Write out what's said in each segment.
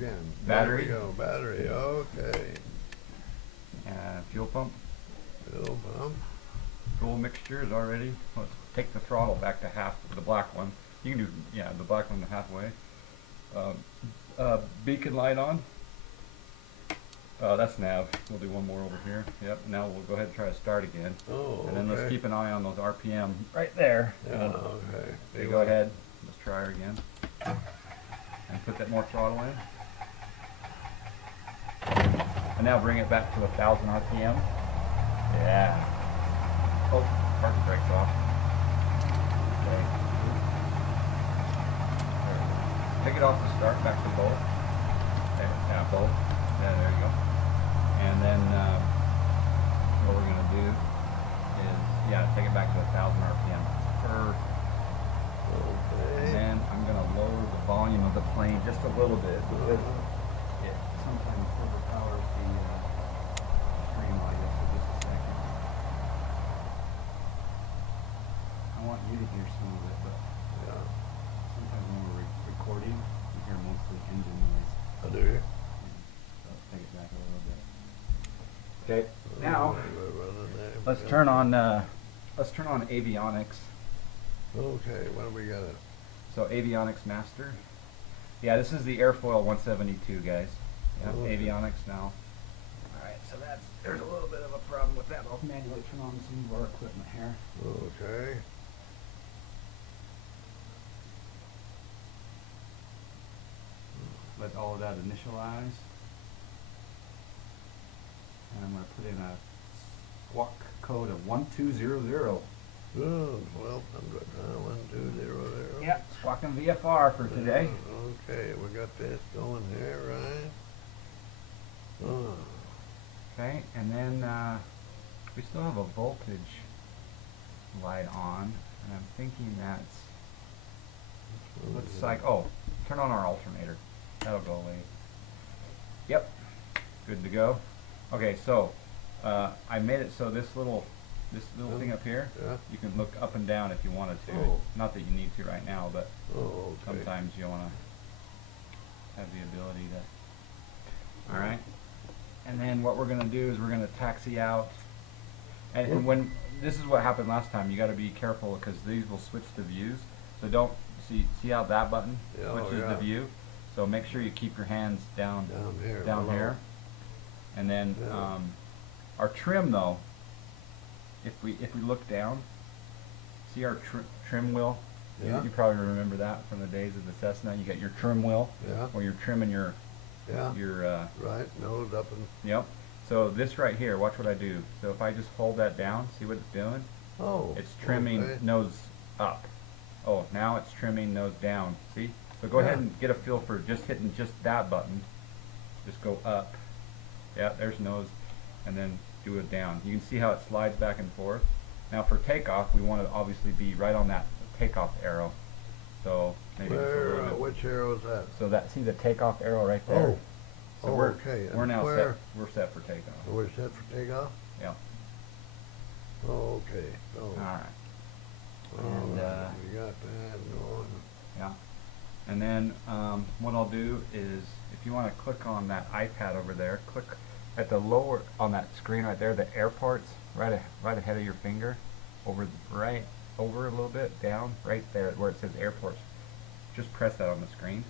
again. Battery. There we go, battery, okay. Fuel pump. Fuel pump. Fuel mixture is already. Let's take the throttle back to half, the black one. You can do, yeah, the black one to halfway. Beacon light on. That's nav. We'll do one more over here. Yep, now we'll go ahead and try to start again. Oh, and then okay. let's keep an eye on those RPM right there. Yeah, okay. Okay, go ahead. Let's try her again. And put that more throttle in. And now bring it back to 1,000 RPM. Yeah. Oh, parking brake's off. Okay. Take it off the start, back to both. Okay, yeah, both. Yeah, there you go. And then what we're going to do is, yeah, take it back to 1,000 RPM. Okay. And then I'm going to lower the volume of the plane just a little bit because it sometimes overpowers the stream like this. So just a second. I want you to hear some of it, but Yeah. sometimes when we're recording, you hear mostly engine noise. I do. So let's take it back a little bit. Okay, now let's Yeah. turn on avionics. Okay, what do we got? So avionics master. Yeah, this is the airfoil 172, guys. Yeah, Okay. avionics now. All right, so there's a little bit of a problem with that. I'll manually turn on some of our equipment here. Okay. Let all of that initialize. And I'm going to put in a squawk code of 1200. Good. 1,200. 1200. Yep, squawking VFR for today. Okay, we got this going here, right? Oh. Okay, and then we still have a voltage light on, and I'm thinking that's, turn on our alternator. That'll go away. Yep, good to go. Okay, so I made it so this little thing up here, Yeah. you can look up and down if you wanted to. Oh. Not that you need to right now, but Oh, okay. sometimes you want to have the ability to. All right, and then what we're going to do is we're going to taxi out. And when this is what happened last time, you got to be careful because these will switch the views. So don't see how that button Yeah, switches the view. So make sure you keep your hands down here. down below. here. And then Yeah. our trim though, if we look down, see our trim wheel. Yeah. You probably remember that from the days of the Cessna. You got your trim wheel, Yeah. where you're trimming your Yeah. Right. Nose up and. Yep. So this right here, watch what I do. So if I just hold that down, see what it's doing? Oh. It's trimming okay. nose up. Oh, now it's trimming nose down. See? So go ahead and get a feel for just hitting just that button. Just go up. Yeah, there's nose. And then do it down. You can see how it slides back and forth. Now for takeoff, we want to obviously be right on that takeoff arrow. So maybe just a little bit. Which arrow is that? So that, see the takeoff arrow right there? Oh. So Okay. we're now set. where? We're set for takeoff. We're set for takeoff? Yeah. Oh, okay. Oh. All right. And, And, we got that going. Yeah. And then what I'll do is, if you want to click on that iPad over there, click at the lower on that screen right there, the airports, right ahead of your finger, over a little bit, down, right there where it says airports. Just press that on the screen.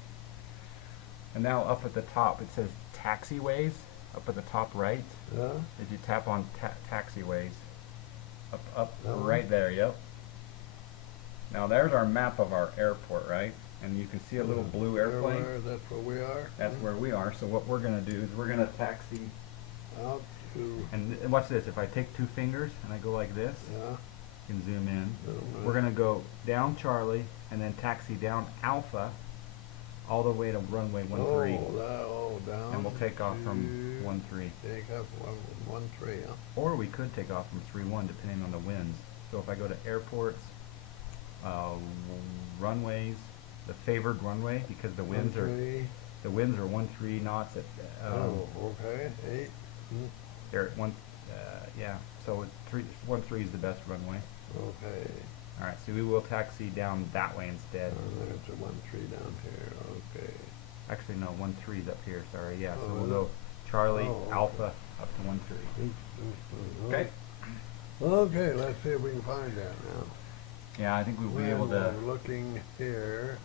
And now up at the top, it says taxiways. Up at the top right, Yeah? if you tap on taxiways, up That one? right there, yep. Now there's our map of our airport, right? And you can see a little blue airplane. That's where we are? That's where we are. So what we're going to do is we're going to taxi. Out to. And watch this. If I take two fingers and I go like this, Yeah. you can zoom in. Zoom We're in. going to go down Charlie and then taxi down Alpha all the way to runway 13. Down. And we'll take off from to 13. Take off 13, huh? Or we could take off from 31 depending on the winds. So if I go to airports, runways, the favored runway, because the winds are 13 knots at okay. 8. they're at yeah, so 13 is the best runway. Okay. All right, so we will taxi down that way instead. There's a 13 down here. Okay. Actually, no, 1-3's up here. Sorry. Yeah. So Oh, we'll yeah. go Charlie Oh, okay. Alpha up to 1-3. Okay. Okay, let's see if we can find that now. Yeah, I think we'll be able When to. we're looking here,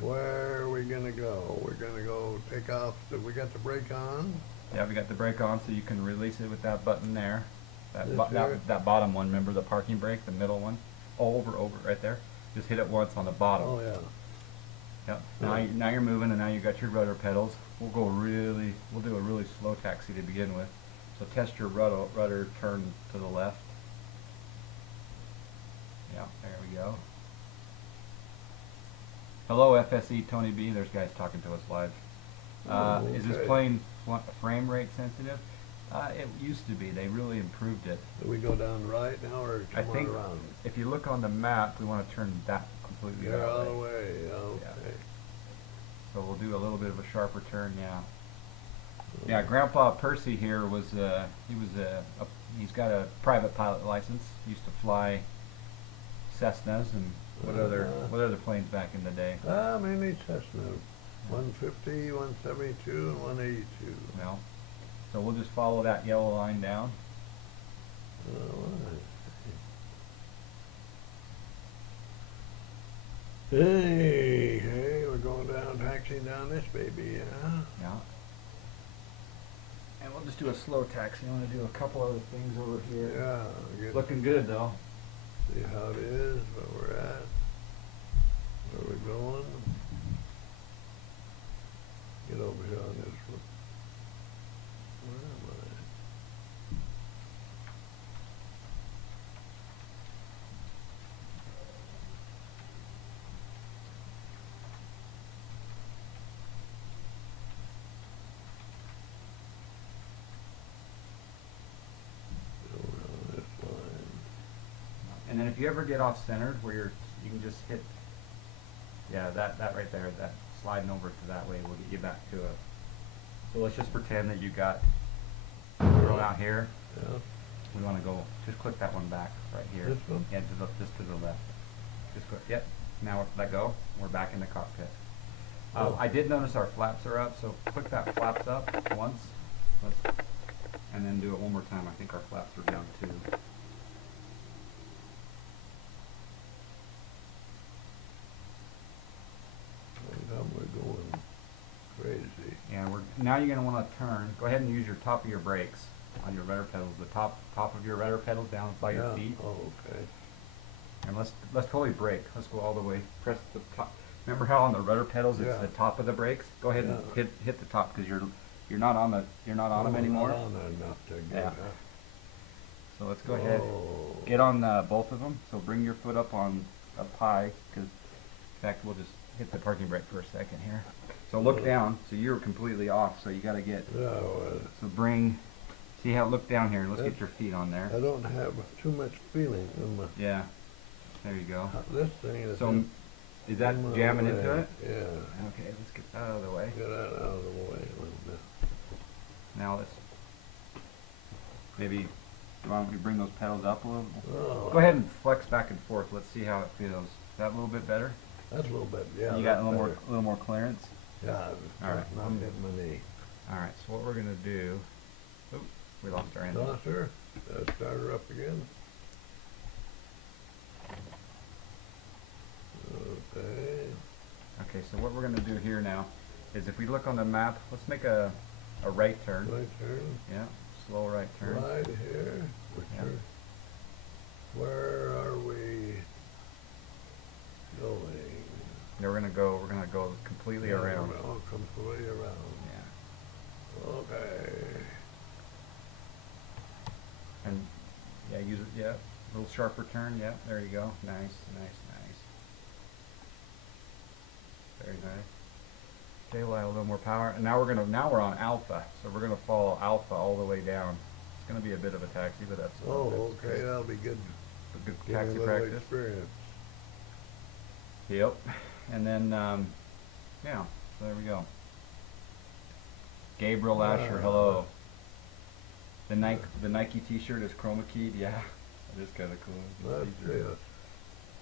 where are we gonna go? We're gonna go take off, we got the brake on. Yeah, we got the brake on, so you can release it with that button there. This here? That bottom one. Remember the parking brake, the middle one. Over, right there. Just hit it once on the bottom. Oh, yeah. Yep. Now you're moving, and now you got your rudder pedals. We'll do a really slow taxi to begin with. So test your rudder turn to the left. Yeah, there we go. Hello, FSE Tony B. There's guys talking to us live. Is this Okay. plane frame rate sensitive? It used to be. They really improved it. Do we go down right now or I come on think around? if you look on the map, we want to turn that completely Yeah, that all way. the way, okay. So we'll do a little bit of a sharper turn, yeah. Yeah, Grandpa Percy here was he's got a private pilot license. Used to fly Cessnas and what other planes back in the day. Mainly Cessna. 150, 172, and 182. Well, so we'll just follow that yellow line down. Hey, we're going down, taxiing down this baby, yeah? Yeah. And we'll just do a slow taxi. I want to do a couple other things over here. Yeah, get, Looking good though. see how it is, where we're at, where we're going. Get over here on this one. Where am I? Over on this line. And then if you ever get off centered, where you can just hit, yeah, that right there, that sliding over to that way will get you back to a. So let's just pretend that you got thrown out here. Yeah. We want to go, just click that one back right here. This one? Yeah, just to the left. Just go, yep. Now let go. We're back in the cockpit. I did notice our flaps are up, so click that flaps up once. And then do it one more time. I think our flaps are down too. We're going crazy. Yeah, now you're going to want to turn. Go ahead and use your top of your brakes on your rudder pedals. The top of your rudder pedals down by your feet. Oh, okay. And let's totally brake. Let's go all the way. Press the top. Remember how on the rudder pedals it's the top of the brakes? Go ahead and hit the top because you're not on them anymore. Not on there enough to get Yeah. up. So let's go ahead. Oh. Get on both of them. So bring your foot up on up high because in fact we'll just hit the parking brake for a second here. So look down. So you're completely off. So you got to get. Yeah, So bring. See how look down here. Let's get your feet on there. I don't have too much feeling in my. Yeah. There you go. This thing is. So is that in my jamming way. into it? Yeah. Okay, let's get that out of the way. Get that out of the way a little bit. Now let's maybe why don't we bring those pedals up a little? Oh, Go ahead and flex back and forth. Let's see how it feels. Is that a little bit better? That's a little bit. Yeah. You got a that's little more clearance. better. Yeah. All right. Not hitting my knee. All right. So what we're gonna do? Oop, we lost our engine. Lost her. Start her up again. Okay. Okay. So what we're gonna do here now is if we look on the map, let's make a right turn. Right turn. Yeah. Slow right turn. Right here. Yeah. Where are we going? Yeah, we're gonna go completely around. Oh, completely around. Yeah. Okay. And yeah, use it. Yeah. A little sharper turn. Yeah. There you go. Nice. Nice. Nice. Very nice. Okay, we'll add a little more power. And now we're on alpha. So we're gonna follow alpha all the way down. It's gonna be a bit of a taxi, but that's Oh, okay. That'll be good. a good Give me taxi a little practice. experience. Yep. And then yeah, so there we go. Gabriel Asher, hello. The Nike t-shirt is chroma keyed, yeah. That is kinda cool. That's it.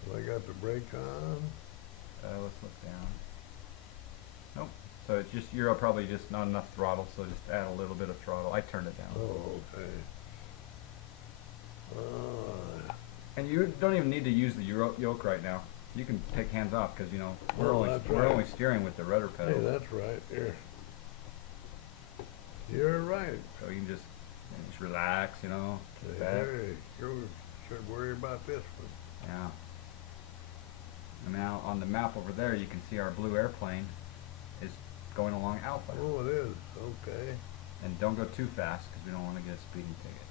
So I got the brake on. Let's look down. Nope, So it's just, you're probably just not enough throttle, so just add a little bit of throttle. I turned it down. Oh, okay. And you don't even need to use the yoke right now. You can take hands off because, you know, we're Right. only steering with the rudder pedal. Hey, that's right. Here. You're right. So you can just relax, you know. sit back. Hey, you should worry about this one. Yeah. And now on the map over there, you can see our blue airplane is going along Alpha. Oh, it is. Okay. And don't go too fast because we don't want to get a speeding ticket.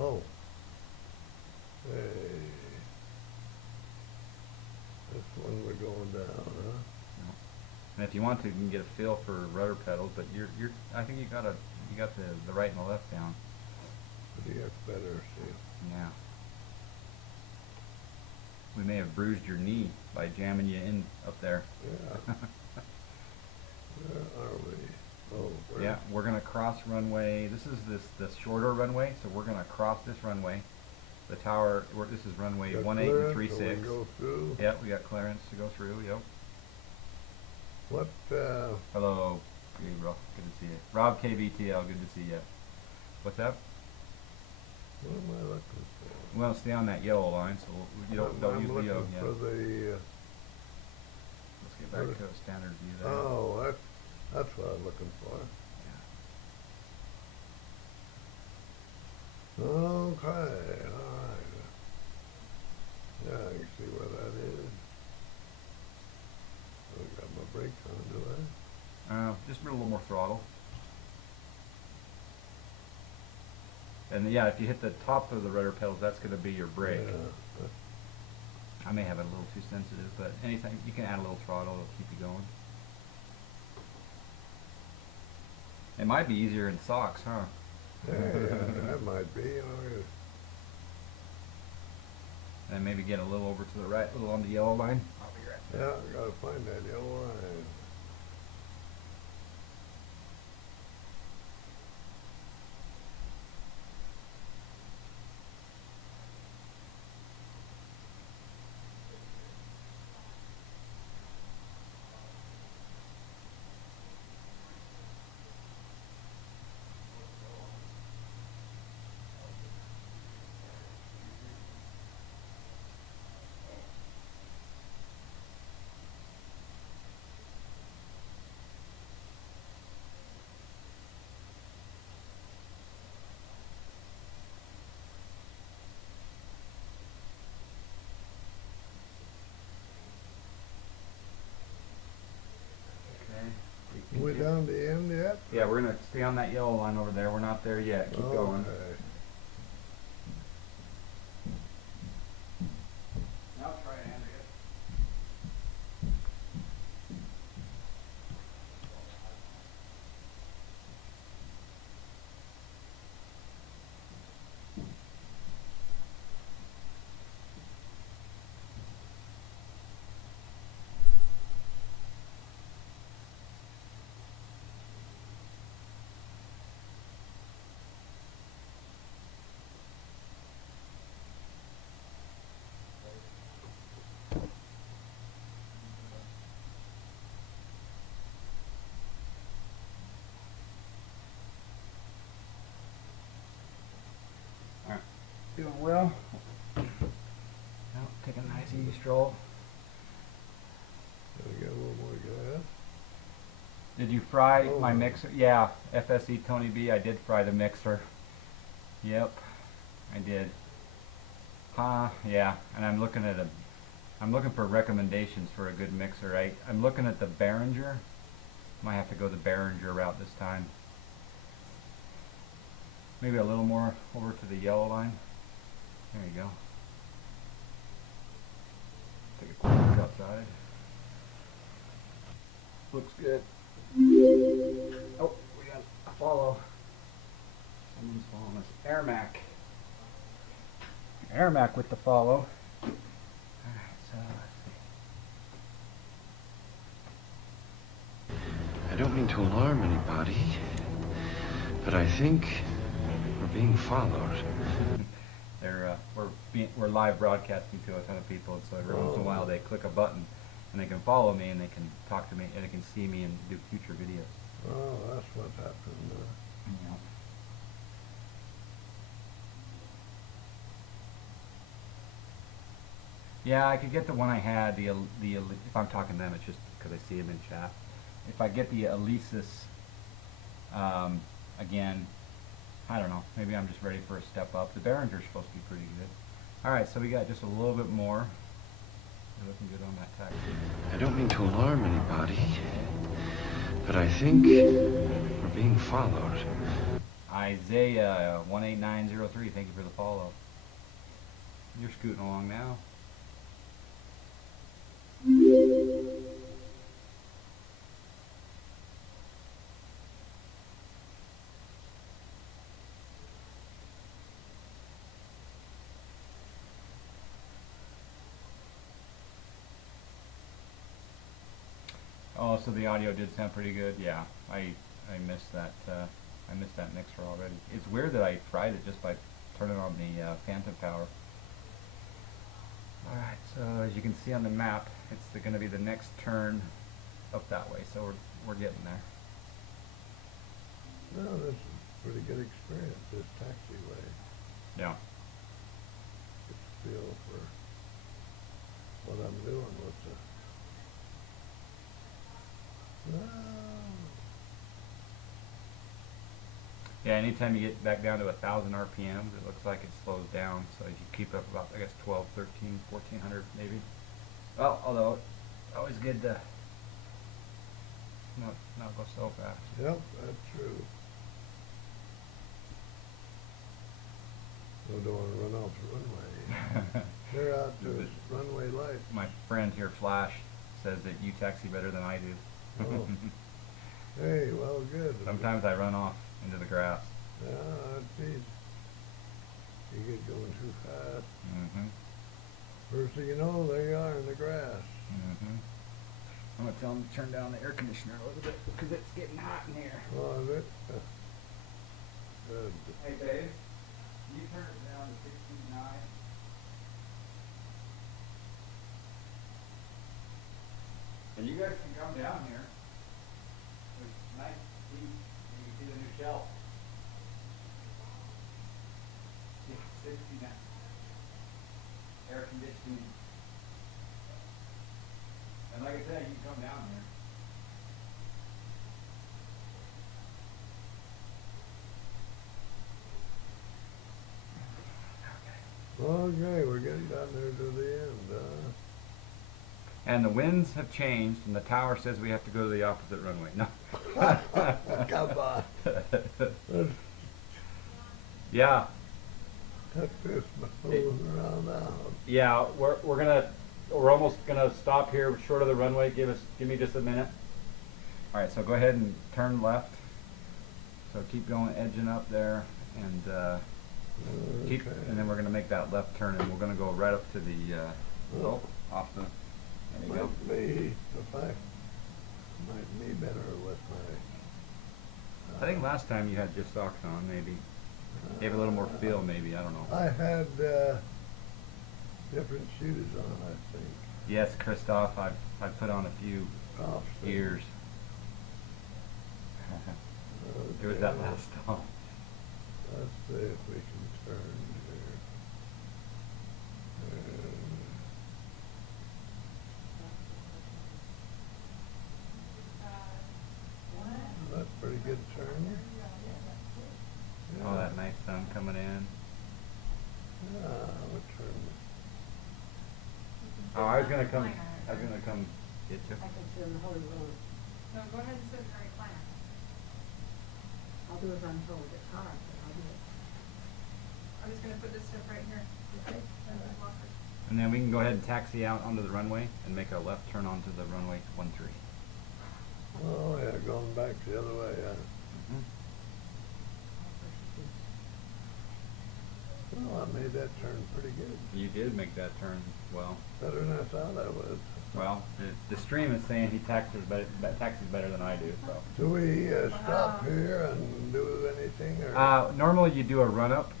Oh. Hey. This one we're going down, huh? And if you want to, you can get a feel for rudder pedals, but I think you got the right and the left down. But you have better see. Yeah. We may have bruised your knee by jamming you in up there. Yeah. Where are we? Oh, where? Yeah, we're gonna cross runway. This is the shorter runway, so we're gonna cross this runway. The tower. This is runway Got 18 and clearance, 36. so we go through. Yep, we got clearance to go through. Yep. What? Hello, hey, Rob. Good to see you. Rob KVTL. Good to see you. What's up? What am I looking for? We want to stay on that yellow line, so you don't I'm use the looking yoke yet. for the. Let's get back to a standard view there. Oh, that's what I'm looking for. Yeah. Okay, all right. Yeah, you see where that is. I got my brakes on, do I? Just a little more throttle. And yeah, if you hit the top of the rudder pedals, that's going to be your brake. Yeah. I may have it a little too sensitive, but anything you can add a little throttle, it'll keep you going. It might be easier in socks, huh? Yeah, that might be, you know. And maybe get a little over to the right, a little on the yellow line. I'll be right Yeah, I gotta find that yellow line. We down to the end yet? Yeah, we're gonna stay on that yellow line over there. We're not there yet. Keep going. Okay. Now try it, Andrea. Doing well. Now, take a nice easy stroll. Gotta get a little more gas. Did you fry Oh. my mixer? Yeah, FSE Tony B. I did fry the mixer. Yep, I did. Yeah, and I'm looking for recommendations for a good mixer. I'm looking at the Behringer. Might have to go the Behringer route this time. Maybe a little more over to the yellow line. There you go. Take a quick look outside. Looks good. Oh, we got a follow. Someone's following us. Airmac. Airmac with the follow. Alright, so let's see. I don't mean to alarm anybody, but I think we're being followed. We're live broadcasting to a ton of people, and so every once in a while they click a button, and they can follow me, and they can talk to me, and they can see me and do future videos. Oh, that's what's happened. Yeah. Yeah, I could get the one I had, if I'm talking to them, it's just because I see them in chat. If I get the Alesis, again, I don't know, maybe I'm just ready for a step up. The Behringer's supposed to be pretty good. Alright, so we got just a little bit more. We're looking good on that taxi. I don't mean to alarm anybody, but I think we're being followed. Isaiah 18903, thank you for the follow. You're scooting along now. Oh, so the audio did sound pretty good. Yeah, I missed that. I missed that mixer already. It's weird that I fried it just by turning on the phantom power. All right, so as you can see on the map, it's going to be the next turn up that way. So we're getting there. No, this is a pretty good experience, this taxiway. Yeah. Get a feel for what I'm doing with the... Yeah, anytime you get back down to 1,000 RPMs, it looks like it slows down. So if you keep up about, I guess, 12, 13, 1400 maybe. Well, although it's always good to not go so fast. Yep, that's true. We don't want to run off the runway. They're out to runway lights. My friend here, Flash, says that you taxi better than I do. Oh. Hey, well, good. Sometimes I run off into the grass. Yeah, that's easy. You get going too fast. Mm-hmm. First thing you know, there you are in the grass. Mm-hmm. I'm going to tell him to turn down the air conditioner a little bit because it's getting hot in here. Oh, is it? Good. Hey, babe, can you turn it down to 69? And you guys can come down here. There's nice seats. You can see the new shelf. Yeah, 69. Air conditioning. And like I said, you can come down here. Okay, we're getting down there to the end, And the winds have changed, and the tower says we have to go to the opposite runway. No. Come on. Let's Yeah. tuck this fooling around out. Yeah, we're almost gonna stop here short of the runway. Give me just a minute. All right, so go ahead and turn left. So keep going, edging up there, and and then we're gonna make that left turn, and we're gonna go right up to the off the. There you go. Might be, might be better with my... I think last time you had just socks on, maybe. Gave a little more feel, maybe. I don't know. I had different shoes on, I think. Yes, Christoph, I've put on a few Off-street. ears. It was that last stop. Let's see if we can turn here. That's a pretty good turn. Oh, that nice sun coming in. Yeah, we'll turn. Oh, I was gonna come get you. I can sit on the holy road. No, go ahead and sit in the recliner. I'll do as I'm told. It's hard, but I'll do it. I'm just gonna put this stuff right here. Okay. And the locker. And then we can go ahead and taxi out onto the runway and make a left turn onto the runway 13. Oh yeah, going back the other way, yeah. Well, I made that turn pretty good. You did make that turn well. Better than I thought I would. Well, the stream is saying he taxis better than I do. So. Do we stop here and do anything? Or? Normally you do a run up,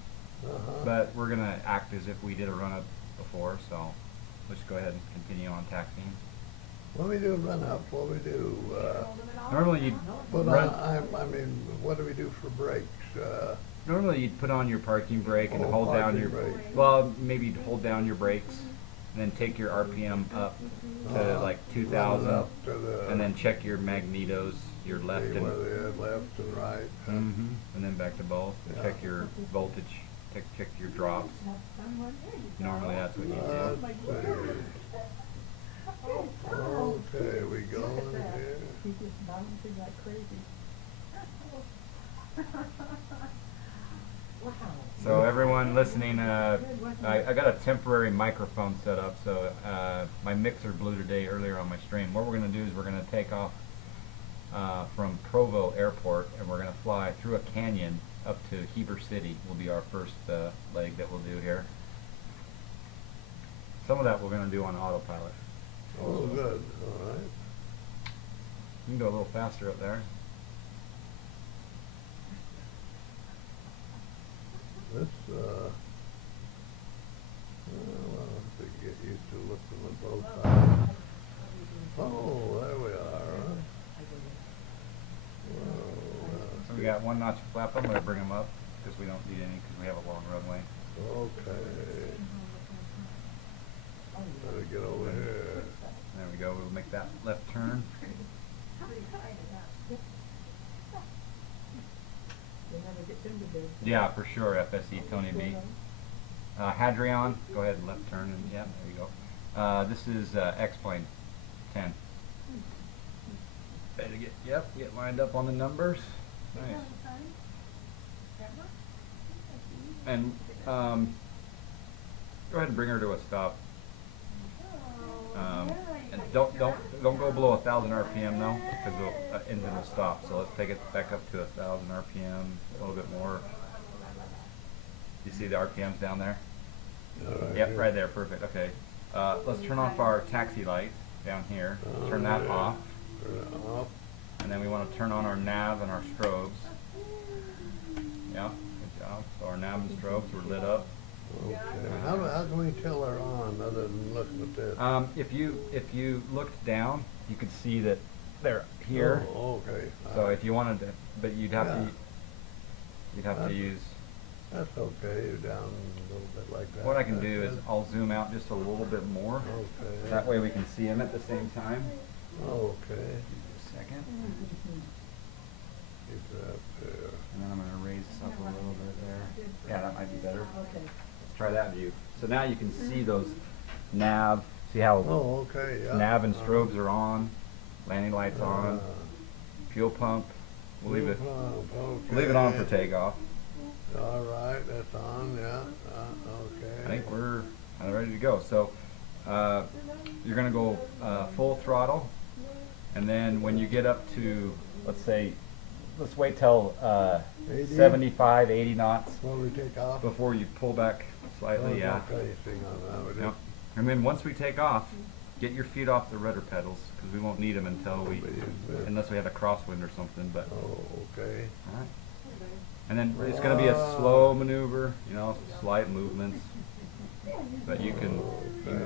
Uh-huh. but we're gonna act as if we did a run up before. So let's go ahead and continue on taxiing. When we do run up, what we do, Hold them at all? Normally you'd put run, on, I mean, what do we do for brakes? normally you'd put on your parking brake and Oh, hold down parking your, brake. well, maybe you'd hold down your brakes and then take your RPM up to like Run it 2,000 up to the- and then check your magnetos, your left see and, where they are, left and right. Mhm. And then back to both, Yeah. check your voltage, check your drops. Normally that's what you do. Let's see. Okay, we going here? He's just bouncing like crazy. Wow. So everyone listening, I got a temporary microphone set up, so my mixer blew today earlier on my stream. What we're going to do is we're going to take off from Provo Airport, and we're going to fly through a canyon up to Heber City. Will be our first leg that we'll do here. Some of that we're going to do on autopilot. Oh, good, all right. You can go a little faster up there. This, well, I'll have to get used to looking at both sides. Oh, there we are, huh? So we got one notch flap. I'm going to bring them up because we don't need any because we have a long runway. Okay. Better get over here. There we go. We'll make that left turn. They never get into bed. Yeah, for sure, FSE Tony B. Hadrian, go ahead and left turn, and yeah, there you go. This is X-Plane 10. Better get lined up on the numbers. Nice. And go ahead and bring her to a stop. And don't go below 1,000 RPM though, because the engine will stop. So let's take it back up to 1,000 RPM, a little bit more. You see the RPMs down there? All right, Yep, here. right there, perfect. Okay. Let's turn off our taxi light down here. Turn that Okay. off. Turn it off. And then we want to turn on our nav and our strobes. Yeah, good job. So our nav and strobes were lit up. Okay. How can we tell they're on other than looking at this? If you looked down, you could see that they're here. Oh, okay. So if you wanted to, but you'd have Yeah. to That's- use. That's okay, down a little bit like that. What I can do That's is it. I'll zoom out just a little bit more. Okay. That way we can see them at the same time. Okay. Give me a second. Keep that there. And then I'm going to raise this up a little bit there. Yeah, that might be better. Okay. Let's try that view. So now you can see those nav. See how Oh, okay, yeah. nav and strobes are on, landing lights on, fuel pump. We'll leave it. Leave it on for takeoff. All right, that's on, yeah, okay. I think we're ready to go. So you're going to go full throttle, and then when you get up to, let's wait till 80? 75, 80 knots Before we take off? before you pull back slightly. Yeah. Okay, hang on, now we Yep. And then once we take off, get your feet off the rudder pedals because we won't need them unless we have a crosswind or something. But Oh, okay. all right. And then it's going to be a slow maneuver, slight movements. But you can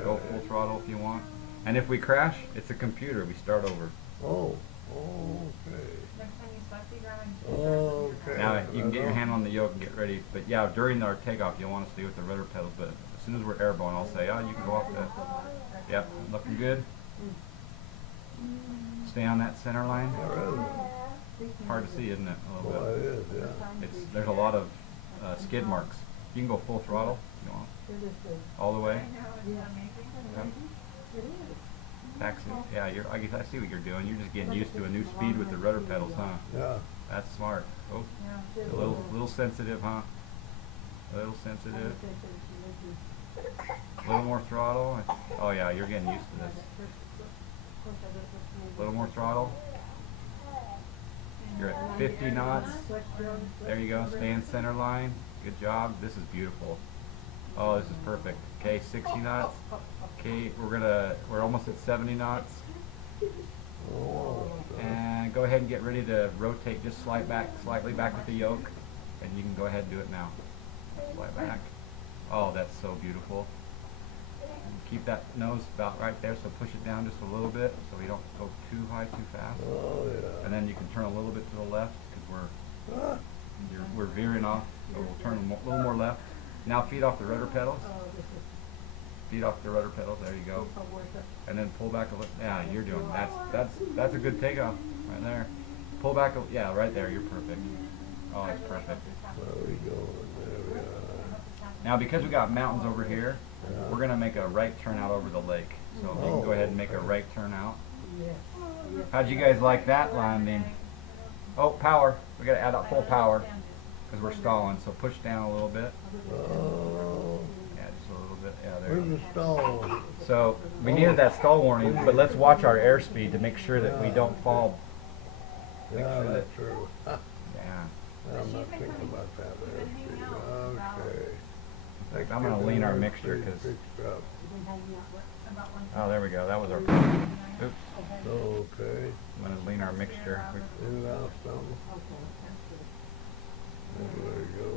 go full throttle if you want. And if we crash, it's a computer. We start over. Oh, okay. Next time you slap the ground. Okay. Now you can get your hand on the yoke and get ready. But yeah, during our takeoff, you'll want to stay with the rudder pedals. But as soon as we're airborne, I'll say, you can go off the. Yep, looking good. Stay on that center line. There is. Hard to see, isn't it? A little Boy, bit. it is, yeah. There's a lot of skid marks. You can go full throttle if you want, all the way. I know, it's amazing. Yep. It is. Taxi. Yeah, I guess I see what you're doing. You're just getting used to a new speed with the rudder pedals, huh? Yeah. That's smart. Oh, Yeah. a little sensitive, huh? A little sensitive. A little more throttle. Oh yeah, you're getting used to this. A little more throttle. You're at 50 knots. There you go. Stay in center line. Good job. This is beautiful. Oh, this is perfect. Okay, 60 knots. Okay, we're almost at 70 knots. Oh, And go ahead and get ready to rotate just slightly back with the yoke. And you can go ahead and do it now. Slide back. Oh, that's so beautiful. Keep that nose about right there, so push it down just a little bit so we don't go too high too fast. Oh, yeah. And then you can turn a little bit to the left because Ah, we're veering off, so we'll turn a little more left. Now feed off the rudder pedals. Oh, this is Feed off the rudder pedals. There you go. so worth it. And then pull back a little. Yeah, you're doing that's a good takeoff right there. Pull back. Yeah, right there. You're perfect. Oh, that's perfect. where we going? There we are. Now because we got mountains over here, we're gonna make a right turn out over the lake. So if you can go ahead and make a right turn out. Yes. Yes. How'd you guys like that landing? Oh, power. We gotta add up full power because we're stalling. So push down a little bit. Oh, Yeah, just a little bit. Yeah, there. where's the stall? So we needed that stall warning, but let's watch our airspeed to make sure that we don't fall. Make Yeah, sure that- that's true. Yeah. I'm not thinking about that there. Okay. Let's I'm gonna get lean our that mixture airspeed 'cause- fixed up. You've been hanging out with- Oh, there we go. That was our. Oops. Okay. I'm gonna lean our mixture. In and out some. Okay, that's good. There we go.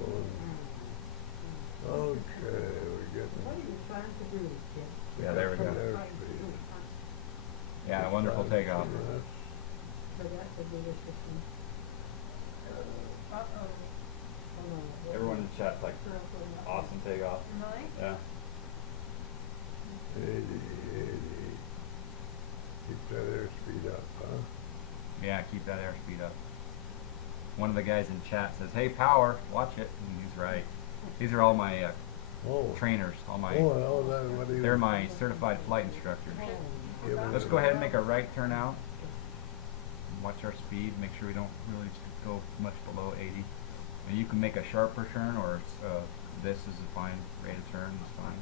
Okay, we're getting. What are you trying to do, kid? Yeah, there we go. Airspeed. Yeah, wonderful takeoff. That's- So that's a bigger system. Uh-oh. Everyone in chat like awesome takeoff. Really? Yeah. 80. Keep that airspeed up, huh? Yeah, keep that airspeed up. One of the guys in chat says, "Hey, power, watch it." And he's right. These are all my Oh. trainers. All my. Oh, that, what do you? They're my certified flight instructors. give it Let's a- go ahead and make a right turn out. Watch our speed. Make sure we don't really go much below 80. And you can make a sharper turn, or this is a fine rate of turn. It's fine.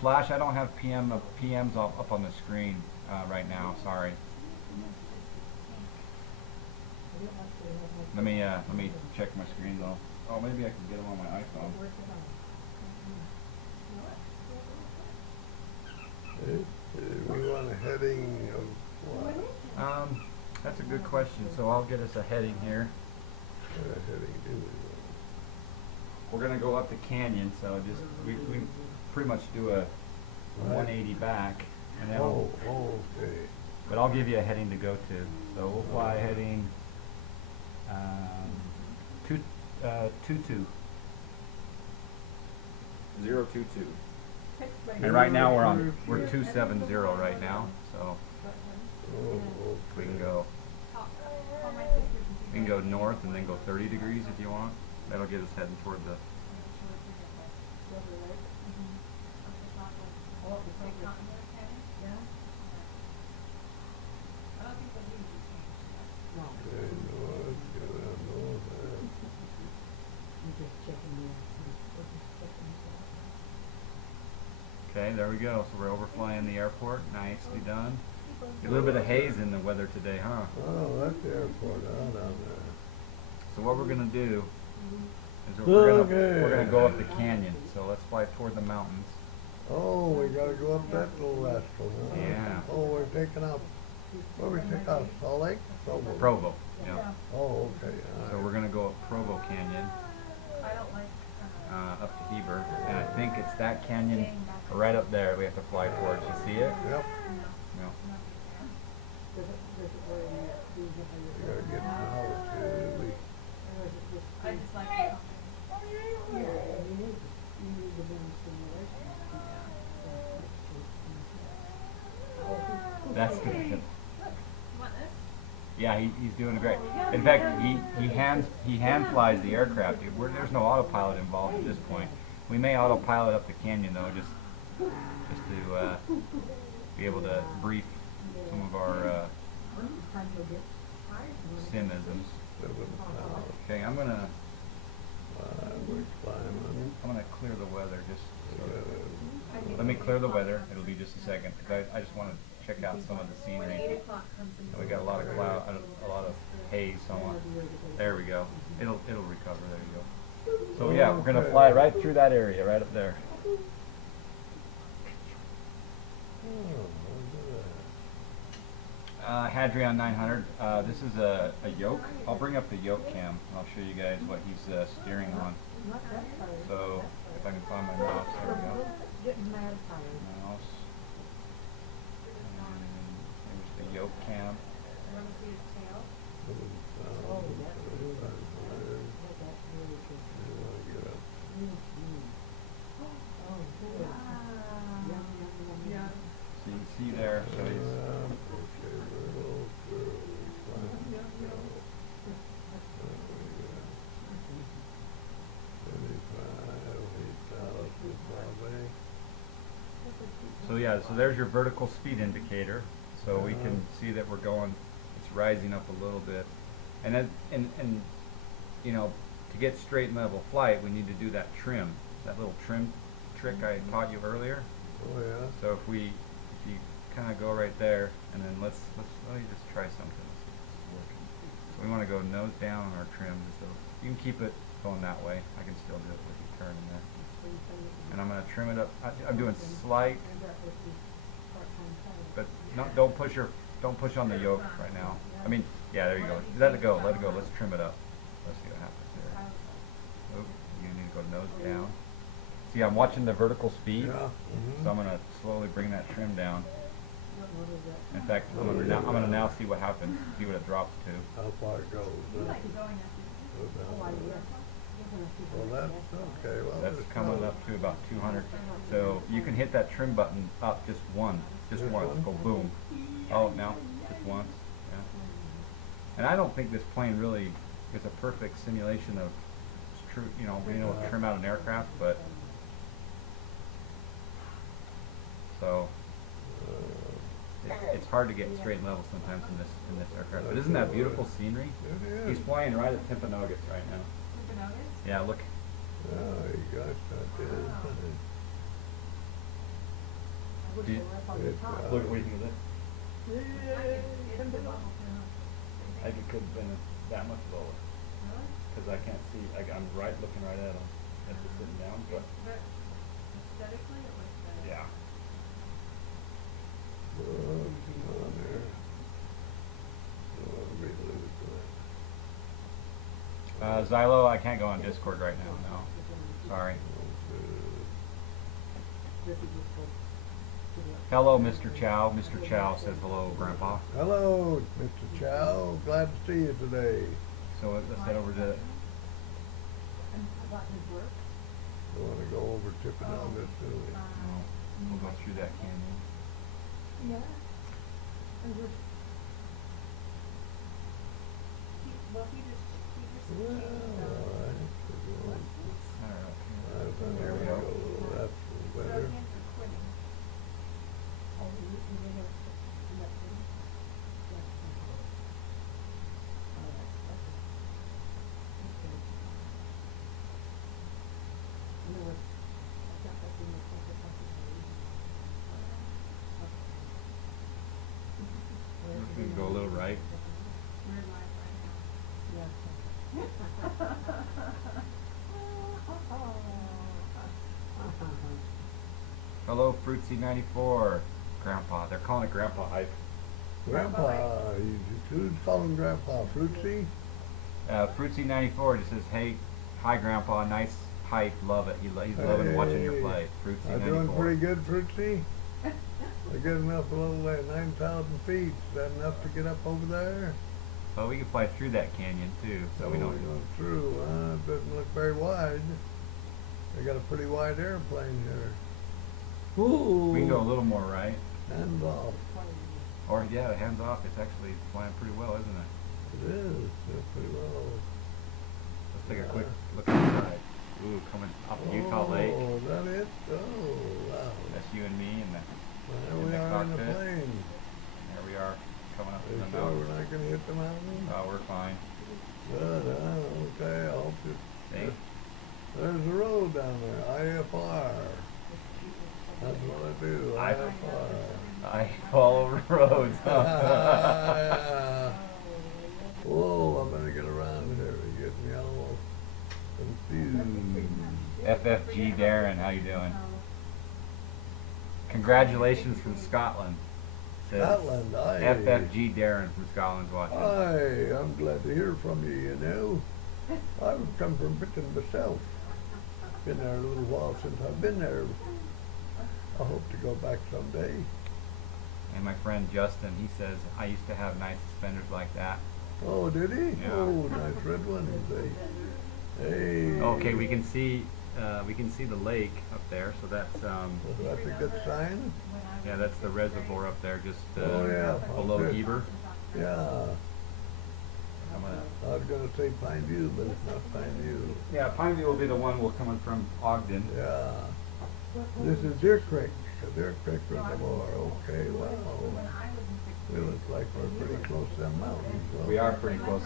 Flash, I don't have PMs up on the screen right now. Sorry. Let me check my screen though. Oh, maybe I can get them on my iPhone. We want a heading of what? That's a good question. So I'll get us a heading here. What a heading do we want? We're gonna go up the canyon, so just we pretty much do a 180 back, and then Oh, okay. but I'll give you a heading to go to. So we'll fly heading 22 022. And right now we're 270 right now, so Oh, we can go north and then go 30 degrees if you want. That'll get us heading toward the. okay, north, go down north, I'm just checking the Okay, there we go. So we're overflying the airport. Nicely done. A little bit of haze in the weather today, huh? Oh, that's the airport, down there. So what we're gonna do is we're Okay. gonna go up the canyon. So let's fly toward the mountains. Oh, we gotta go up that little rascal, huh? Yeah. Oh, we're taking off, where we take off, Salt Lake? Provo. Provo. Yeah. Oh, okay, So we're gonna go up Provo Canyon I don't like, up to Heber, and I think it's that canyon right up there. We have to fly towards. You see it? Yep, No. we gotta get out to, we, I just like it. That's good. Want this? Yeah, he's doing great. In fact, he hand flies the aircraft. There's no autopilot involved at this point. We may autopilot up the canyon though, just to be able to brief some of our simisms. Okay, I'm gonna we're climbing. clear the weather just. Let me clear the weather. It'll be just a second because I just want to check out some of the When 8 scenery. o'clock comes in. We got a lot of cloud, a lot of haze. So I want. There we go. It'll recover. There you go. So yeah, we're gonna fly right through that area, right up there. Oh, look at that. Hadrian 900. This is a yoke. I'll bring up the yoke cam. And I'll show you guys what he's steering on. So if I can find my mouse. There we go. Getting mad tired. Mouse. And there's the yoke cam. You wanna see his tail? Oh, that's really good. That's really good. Oh, good. Yum, yum, yum, Yeah. yum. So you can see there. So he's so yeah. So there's your vertical speed indicator. So we can see that we're going. It's rising up a little bit, and then and you know, to get straight and level flight, we need to do that trim, that little trim trick I taught you earlier. Oh, yeah. So if you kind of go right there, and then let me just try something. Let's see if this is working. So we want to go nose down on our trim. So you can keep it going that way. I can still do it with you turning there. And I'm going to trim it up. I'm doing slight, but don't push on the yoke right now. I mean, yeah, there you go. Let it go. Let it go. Let's trim it up. Let's see what happens here. Oop, you need to go nose down. See, I'm watching the vertical speed, Yeah. so I'm going to slowly bring that trim down. In fact, I'm gonna now see what happens. See what it drops to. How far it goes. You huh? might be going after Go down Oh, I there. guess. Well, that's okay. Well, That's it's coming not- up to about 200. So you can hit that trim button up just once. Just Go one? boom. Oh, now just once. Yeah. And I don't think this plane really is a perfect simulation of true, you know, being able to trim out an aircraft, but so it's hard to get straight and level sometimes in this aircraft. But isn't that beautiful scenery? It is. He's flying right at Timpanogos right now. Timpanogos? Yeah, look. Oh, you got that is. I wish Do they you- were up on the It's, top. Look what you can do. It's the bubble too. I think it could have been that much lower Really? because I can't see. I'm right looking right at him as he's sitting down. But But aesthetically, it looks better. yeah, Oh, come on there. Don't want me to lose that. Xylo, I can't go on Discord right now. No, sorry. Hello, Mr. Chow. Mr. Chow says hello, Grandpa. Hello, Mr. Chow. Glad to see you today. So let's head over to. And about his work? I want to go over Timpanogos too. We'll go through that canyon. Yeah. And just Well, he just Well, changed all right. We're going. All right, I up think here. There we I'll go. go. That's the better. hands are quitting. oh, you did have that thing? Yeah. All right. Okay. You know what? I got that thing that comes up with We can go a little right. We're live right now. Hello, Fruitsy94. Grandpa. They're calling it Grandpa hype. Grandpa, who's calling Grandpa Fruitsy? Fruitsy94 just says, hey, hi, Grandpa. Nice hype. Love it. He's loving watching your Hey, play. I'm doing Fruitsy94. pretty good, Fruitsy. I get enough a little 9,000 feet. Is that enough to get up over there? Well, we can fly through that canyon too, so we Oh, don't. we go through. It doesn't look very wide. They got a pretty wide airplane here. Ooh. We can go a little more right. Hands off. Or yeah, hands off. It's actually flying pretty well, isn't it? It is. It's pretty well. Let's take a quick look inside. Ooh, coming up Utah Lake. Oh, is that it? Oh, wow. That's you and me, and There in we the are in the cockpit. plane. there we are, coming up Are you to the sure mountain. we're not going to hit the mountain? Oh, we're fine. Good, okay, I hope you... See? There's a road down there, IFR. That's what I do, IFR. I follow roads. Whoa, I better get around here. You're getting me all confused. FFG Darren, how you doing? Congratulations from Scotland. Says Scotland, aye. FFG Darren from Scotland's watching. Aye, I'm glad to hear from you, you know. I would come from Britain myself. Been there a little while since I've been there. I hope to go back someday. And my friend Justin, he says, I used to have nice suspenders like that. Oh, did he? Yeah. Oh, nice red ones. Hey. Okay, we can see the lake up there, so that's Well, that's a good sign. yeah, that's the reservoir up there, just Oh, yeah, below okay. Heber. Yeah. I'm gonna, I was gonna say Pine View, but it's not Pine View. yeah, Pineview will be the one we're coming from Ogden. Yeah. This is Deer Creek. Deer Creek Reservoir. Okay, wow. We look like we're pretty close to them mountains. Well, We are pretty close.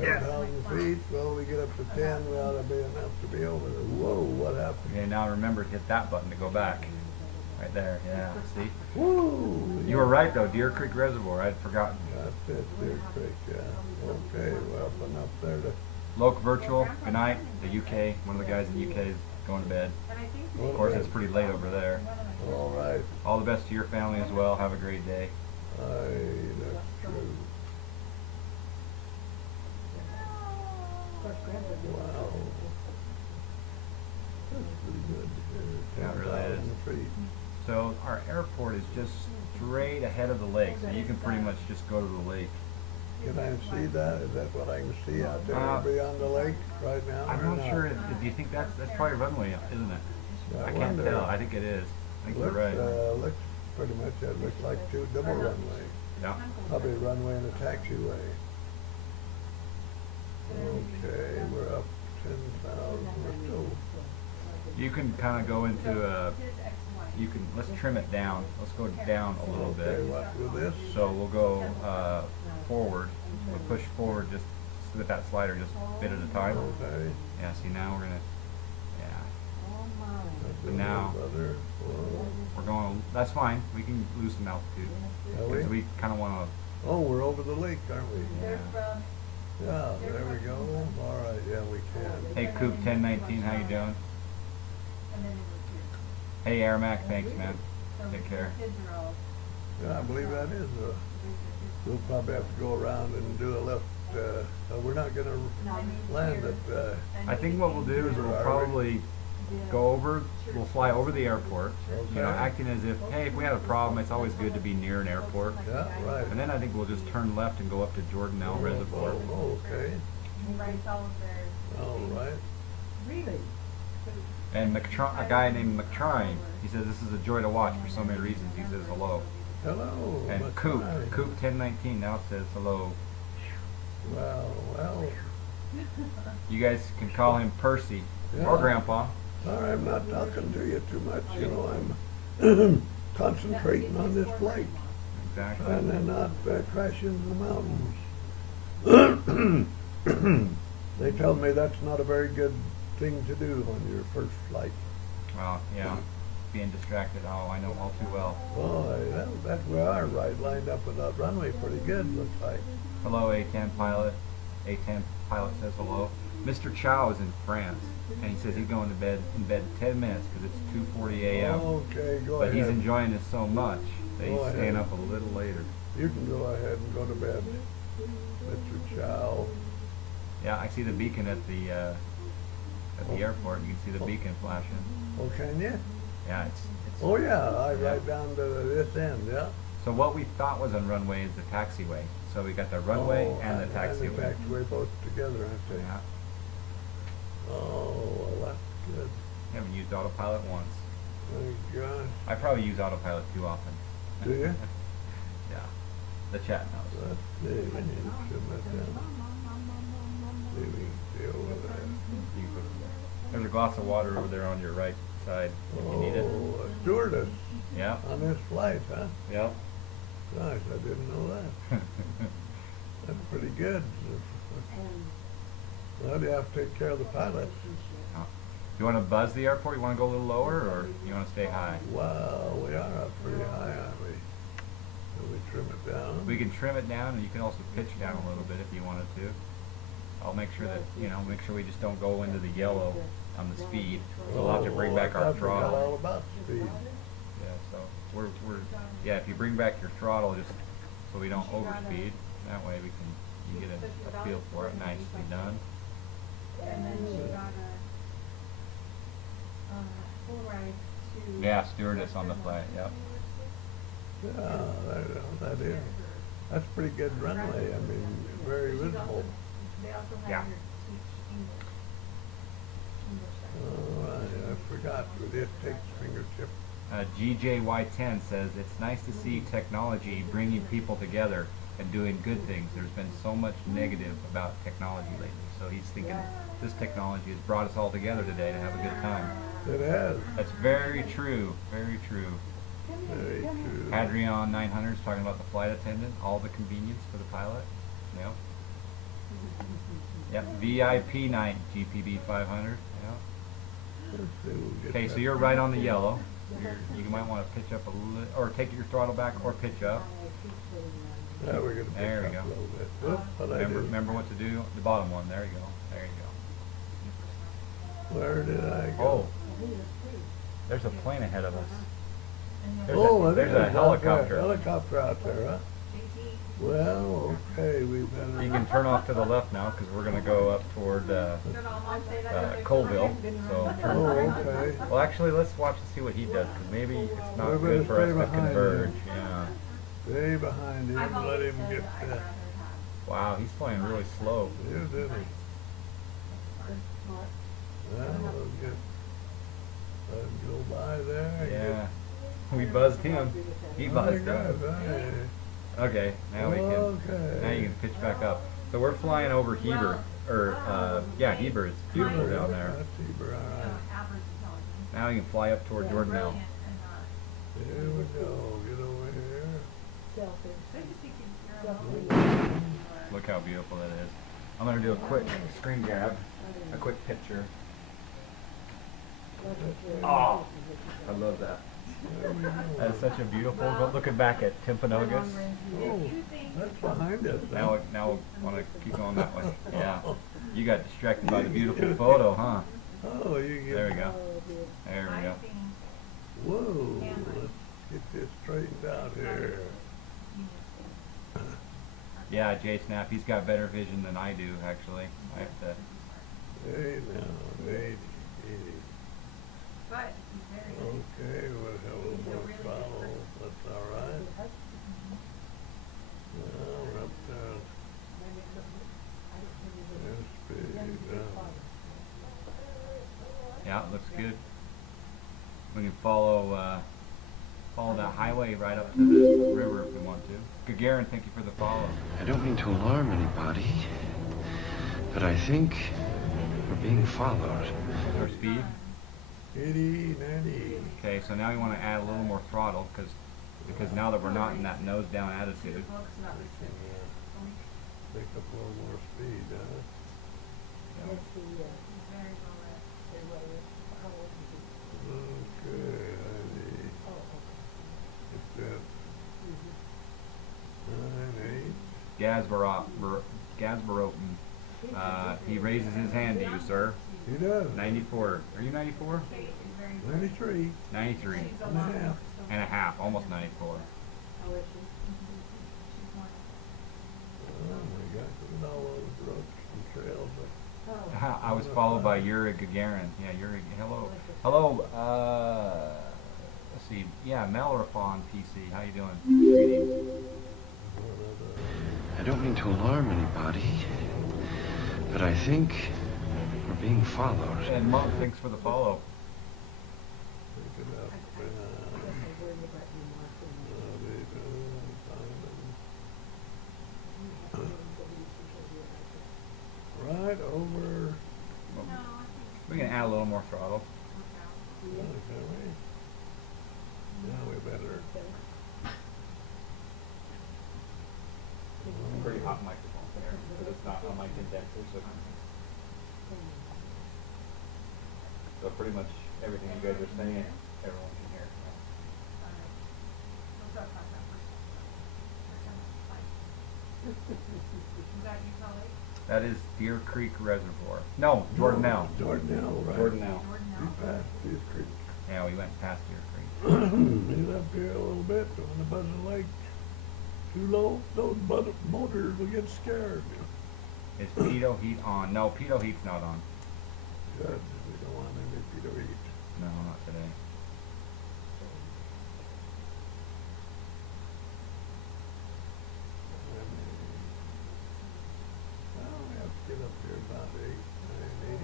10,000 feet. Well, we get up to 10, we ought to be enough to be over there. Whoa, what happened? Okay, now remember to hit that button to go back. Right there, yeah, see? Woo! You were right though, Deer Creek Reservoir, I'd forgotten. That's it, Deer Creek, yeah. Okay, we're up and up there to... Loc Virtual, good night, the UK, one of the guys in the UK is going to bed. Of course, it's pretty late over there. All right. All the best to your family as well, have a great day. That's true. Wow. That's pretty good. Yeah, it really is. 10,000 feet. So our airport is just straight ahead of the lake, so you can pretty much just go to the lake. Can I see that? Is that what I can see out there Uh, beyond the lake right now? I'm or not sure, do you think that's probably runway, isn't it? I can't wonder. tell, I think it is. I think you're right. Looks pretty much, it looks like two double runway. Yeah. Probably a runway and a taxiway. Okay, we're up 10,000 or so. You can kind of go into let's trim it down. Let's go down a little bit. Okay, what with this? So we'll go forward. We'll push forward just with that slider, just a bit at a time. Okay. Yeah, see now we're gonna, yeah, That's But it, now- brother. Whoa. we're going, that's fine. We can lose some altitude. Are we? Because we kind of want Oh, we're over the lake, aren't we? to, Yeah, there we go. All right, yeah, we can. hey Coop 1019, how you doing? Hey Aramac, thanks man. Take care. Yeah, I believe that is we'll probably have to go around and do a left, we're not gonna land at, I think what we'll do is we'll probably go over, we'll fly over the airport, you know, Okay. acting as if, hey, if we have a problem, it's always good to be near an airport. yeah, right. And then I think we'll just turn left and go up to Jordanelle Reservoir. Oh, okay. All right. Really? And a guy named McTrine, he says this is a joy to watch for so many reasons. He says hello. Hello. And Mr. Coop Knight. 1019 now says hello. Well, You guys can call him Percy Yeah. or Grandpa. sorry, I'm not talking to you too much, you know, I'm concentrating on this flight, Exactly. trying to not crash into the mountains. They tell me that's not a very good thing to do on your first flight. Well, yeah, being distracted. Oh, I know all too well. Boy, that we are right, lined up with that runway pretty good, looks like. Hello, A10 pilot. A10 pilot says hello. Mr. Chow is in France, and he says he's going to bed in 10 minutes because it's 2:40 a.m. Okay, go But ahead. he's enjoying this so much that he's Go ahead. staying up a little later. You can go ahead and go to bed, Mr. Chow. Yeah, I see the beacon at the airport. You can see the beacon flashing. Oh, can you? Yeah, it's Oh, yeah, Yeah. right down to this end, yeah. So what we thought was on runway is the taxiway. So we got the runway Oh, and the taxiway. the taxiway both together, aren't they? Yeah. Oh, well, that's good. Haven't used autopilot once. My gosh. I probably use autopilot too often. Do you? Yeah. The chat knows. Let's see, we need to trim that down. See, we can deal with that. You can put it there. There's a glass of water over there on your right side if you need it. Oh, a stewardess Yeah. on this flight, huh? Yep. Gosh, I didn't know that. That's pretty good. Well, you have to take care of the pilots. You want to buzz the airport? You want to go a little lower, or you want to stay high? Wow, we are up pretty high, aren't we? Can we trim it down? We can trim it down, and you can also pitch down a little bit if you wanted to. I'll make sure that, make sure we just don't go into the yellow on the speed. So we'll have to bring back our I forgot throttle. all about speed. Yeah, so yeah, if you bring back your throttle just so we don't overspeed, that way you get a feel for it, nicely done. And then she got full ride to. Yeah, stewardess on the flight, yep. Yeah, that is. That's pretty good runway. I mean, very She's also, visible. they also Yeah. have her teach English. Oh, I forgot. This takes fingertip. GJY10 says, it's nice to see technology bringing people together and doing good things. There's been so much negative about technology lately. So he's thinking this technology has brought us all together today to have a good time. It has. That's very true, very true. Very true. Hadrian 900 is talking about the flight attendant, all the convenience for the pilot. Yep. Yep, VIP night, GPB 500. Yep. Let's see, we'll get Okay, so that. you're right on the yellow. You might want to pitch up a little, or take your throttle back, or pitch up. Yeah, we're gonna There pick we up go. a little bit. Whoop, what I Remember, do? remember what to do. The bottom one. There you go. There you Where did I go. go? Oh, there's a plane ahead of us. There's Oh, a, there's a helicopter. Helicopter out there, huh? Well, okay, we You better. can turn off to the left now because we're going to go up toward Colville. So turn. Oh, okay. Well, actually, let's watch and see what he does because maybe it's not We're gonna good for us stay to behind converge. him. Yeah. Stay behind him, I've let always him said get I'd that. rather have. Wow, he's flying really slow. Isn't he? Well, we'll get, let him go by there. Yeah. We buzzed him. He buzzed us. Okay, now we can. Okay. Now you can pitch back up. So we're flying over Heber, or yeah, Heber is beautiful down there. That's Heber, all right. Average intelligence. Now you can fly up toward Jordanelle. Brilliant and Here we go, get over here. I just think you're on Look how beautiful that is. I'm gonna do a quick screen grab, a quick picture. Oh, I love that. There we go. That is such a beautiful. Looking back at Timpanogos. Oh, that's behind us. Now I want to keep going that way. Yeah. You got distracted by the beautiful photo, huh? Oh, you get. There we go. There we go. Whoa, let's get this straightened out here. Yeah, Jay Snap, he's got better vision than I do, actually. I have to. Hey now, 80. But he's very good. Okay, we'll have a little more throttle, that's all right. Now we're up there. There's speed, Yeah, it looks good. We can follow that highway right up to the river if we want to. Gagarin, thank you for the follow. I don't mean to alarm anybody, but I think we're being followed. Our speed. 80, 90. Okay, so now we want to add a little more throttle because now that we're not in that nose down attitude. Pick up a little more speed, huh? Yeah. Okay, it's that 9, 8. Gasbaroten, he raises his hand to you, sir. He does. 94. Are you 94? 93 93 and a half. and a half, almost 94. Oh my gosh, look at all those roads and trails. I was followed by Yuri Gagarin. Yeah, Yuri. Hello. Hello. Let's see. Yeah, Melrafon PC. How you doing? Greetings. I don't mean to alarm anybody, but I think we're being followed. And Monk, thanks for the follow. Pick it up. Right over. We can add a little more throttle. Yeah, we better. Pretty hot microphone there, but it's not a mic condenser, so pretty much everything you guys are saying, everyone can hear. That is Deer Creek Reservoir. No, Jordanelle. Jordanelle, right. Jordanelle. We passed Deer Creek. Yeah, we went past Deer Creek. He's up here a little bit on the Buzzing Lake. Too low, those motors will get scared. Is pitot heat on? No, pitot heat's not on. Good, we don't want any Peter heat. No, not today. Well, we have to get up here about 8, 9,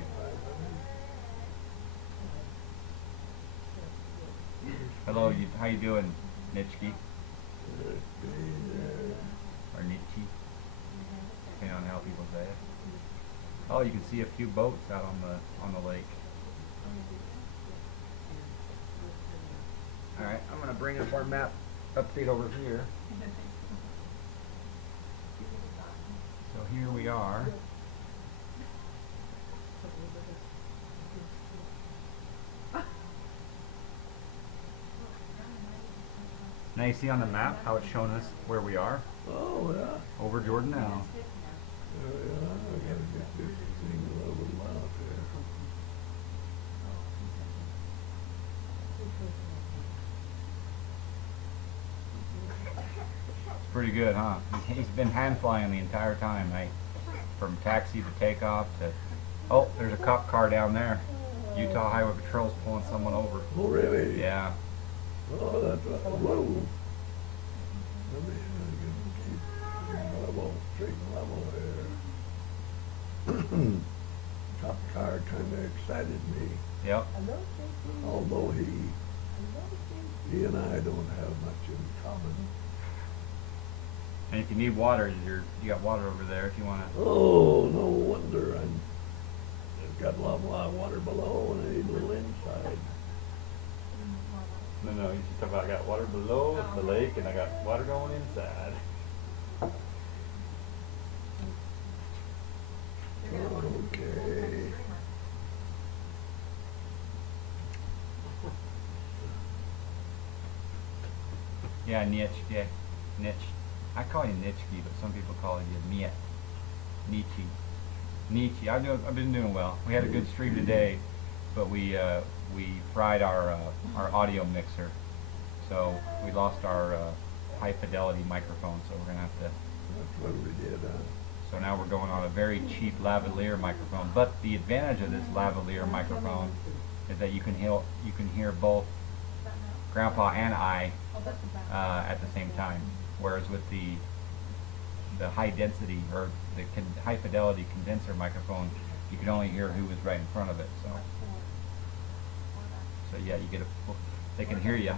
8500. Hello, how you doing, Nitchki? Let's be there. Or Nitchi? Depending on how people say it. Oh, you can see a few boats out on the lake. Alright, I'm gonna bring up our map update over here. So here we are. Now you see on the map how it's showing us where we are? Oh, yeah. Over Jordan now. There we are. I gotta get this thing leveled out here. It's pretty good, huh? He's been hand flying the entire time, right? From taxi to takeoff to... Oh, there's a cop car down there. Utah Highway Patrol's pulling someone over. Oh, really? Yeah. Oh, that's right. Whoa. Let me keep level, straight and level here. Cop car kind of excited me. Yep. Although he and I don't have much in common. And if you need water, you got water over there if you want to. Oh, no wonder I've got a lot of water below and I need a little inside. No, you should talk about I got water below the lake and I got water going inside. Okay. Yeah, niche. Yeah, niche. I call you Nitchki, but some people call you Niet. Nietzsche. Nietzsche. I've been doing well. We had a good stream today, but we fried our audio mixer, so we lost our high fidelity microphone. So we're gonna have to. That's what we did, So now we're going on a very cheap lavalier microphone. But the advantage of this lavalier microphone is that you can hear both Grandpa and I at the same time. Whereas with the high density or the high fidelity condenser microphone, you can only hear who was right in front of it. So yeah, you get they can hear you.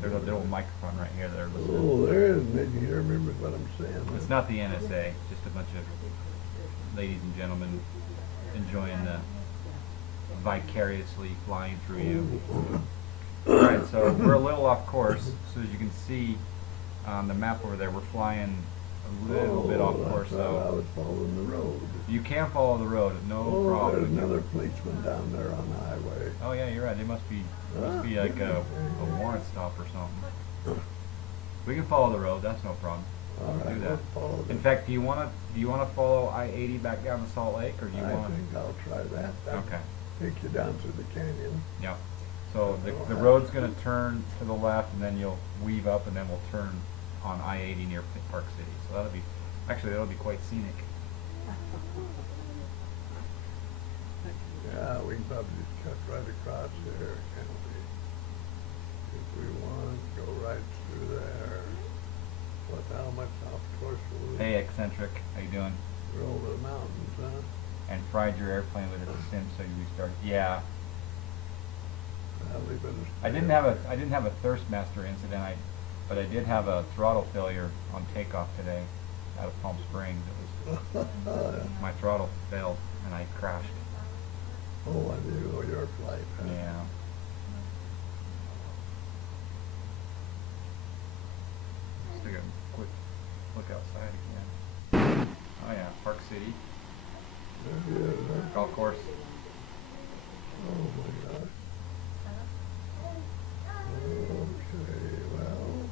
There's a little microphone right here that they're listening. Oh, there is. Maybe you remember what I'm saying. It's not the NSA, just a bunch of ladies and gentlemen enjoying the vicariously flying through you. Alright, so we're a little off course. So as you can see on the map over there, we're flying a little bit off course. I So was following the road. you can follow the road, no There's problem. another policeman down there on the highway. Oh yeah, you're right. It must be like a warrant stop or something. We can follow the road. That's no problem. All We'll right, do that. we'll follow In the- fact, do you want to follow I-80 back down to Salt Lake, or do you I want? think I'll try that. That'll Okay. take you down through the canyon. Yeah. So the road's going to turn to the left, and then you'll weave up, and then we'll turn on I-80 near Park City. So that'll be quite scenic. Yeah, we can probably just cut right across there, can't we? If we want, go right through there. How much off course will we Hey, eccentric, how you doing? roll over the mountains, huh? And fried your airplane with a sim, so you restart. Yeah. Well, we better I didn't have a Thirstmaster incident, but I did have a throttle failure on takeoff today out of Palm Springs. It was my throttle failed and I crashed. Oh, I knew your flight, huh? Yeah. Let's take a quick look outside again. Oh yeah, Park City There he is, huh? golf course. Oh my gosh. Okay, well.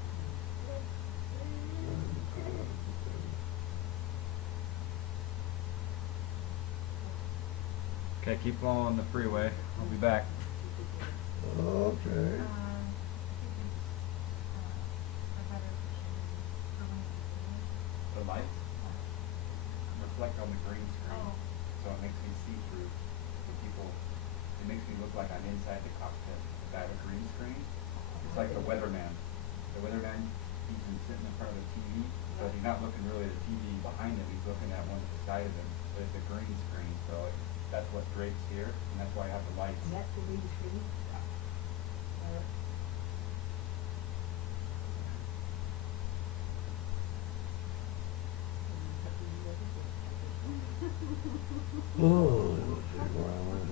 Okay, keep following the freeway. I'll be back. Okay. The lights reflect on the green screen, so it makes me see through. So people can it makes me look like I'm inside the cockpit. If I have a green screen, it's like the weatherman. The weatherman, he's been sitting in front of the TV, so he's not looking really at the TV behind him, he's looking at one beside him. But it's a green screen, so that's what drapes here, and that's why I have the lights. And that's the green screen? Oh, let's see where I went.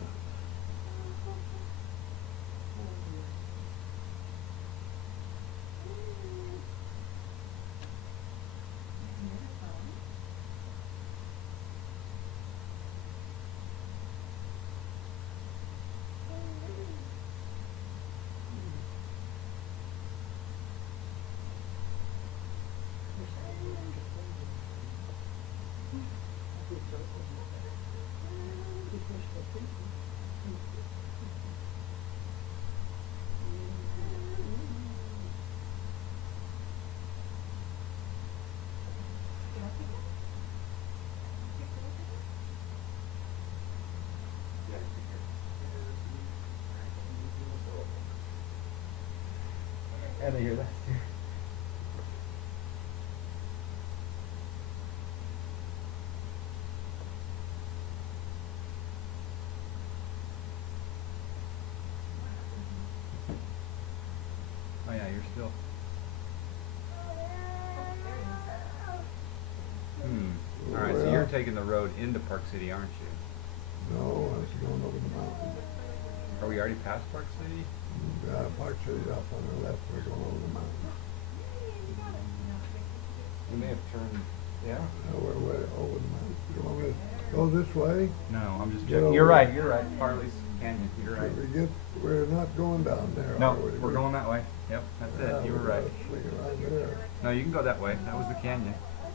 And I hear that too. Oh yeah, you're still. Alright, so you're taking the road into Park City, aren't you? No, I was going over the mountain. Are we already past Park City? Park City up on the left, we're going over the mountain. We may have turned. Yeah? Now we're way over the mountain. You want me to go this way? No, I'm just Get checking. over You're there. right, you're right. Farley's Canyon, you're right. We're not going down there, No, are we? we're going that way. Yep, that's Yeah, it. You were we right. gotta swing around there. No, you can go that way. That was the canyon.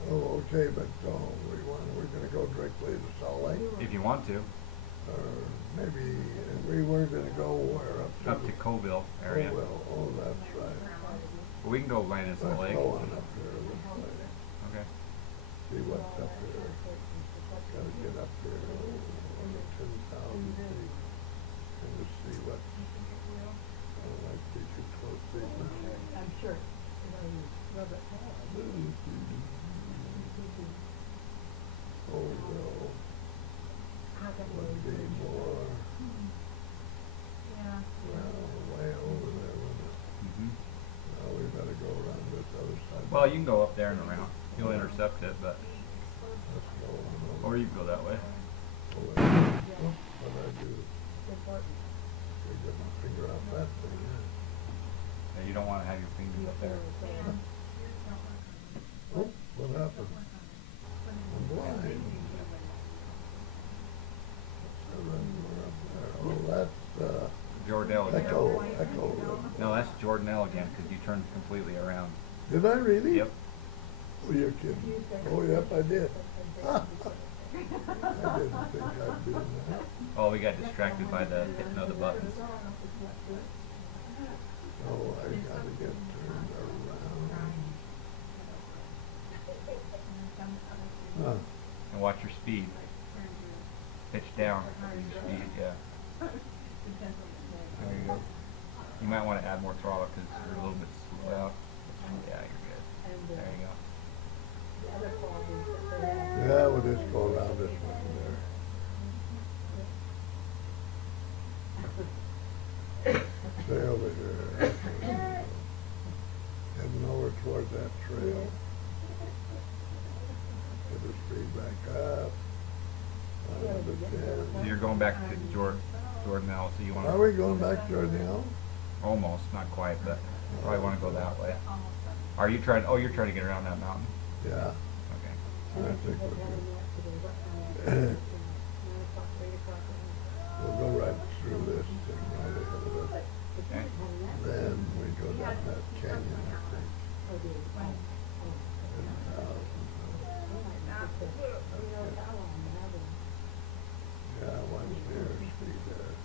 Oh, okay, but we're gonna go directly to Salt Lake? If you want to. Or maybe, we were gonna go where? Up to Coville area. Oh, well, oh, that's right. But we can go land in Salt Let's Lake. go on up there, let's Okay. see what's up there. Gotta get up there, over 10,000 feet. And just see what, I don't like to be too close to these mountains. I'm sure. Robert Oh, well, How can would be more, Yeah. well, way over there, wouldn't it? hmm Now we better go around this other side. Well, you can go up there and around. You'll intercept it, but Let's go on over. or you can go that way. Oh, what'd I do? I get my finger out that thing, Yeah, you don't want to have your fingers up there. Oh, what happened? I'm blind. We're up there. Oh, that's, Jordanelle again. Echo. No, that's Jordanelle again because you turned completely around. Did I really? Yep. Oh, you're kidding. Oh, yep, I did. I didn't think I'd do that. Oh, we got distracted by the hitting of the buttons. Oh, I gotta get turned around. Huh. And watch your speed. Pitch down. Your speed, yeah. There you go. You might want to add more throttle because you're a little bit slow out. Yeah, you're good. There you go. Yeah, we'll just go around this one there. Stay over here. Heading over toward that trail. Get the speed back up. So you're going back to Jordanelle, so you want Are to we going back to Jordanelle? almost, not quite, but you probably want to go that way. Are you trying? Oh, you're trying to get around that mountain. Yeah, Okay. I think we'll we'll go right through this thing right ahead of us. Okay. Then we go down that canyon, I think. Yeah, one's near speed there.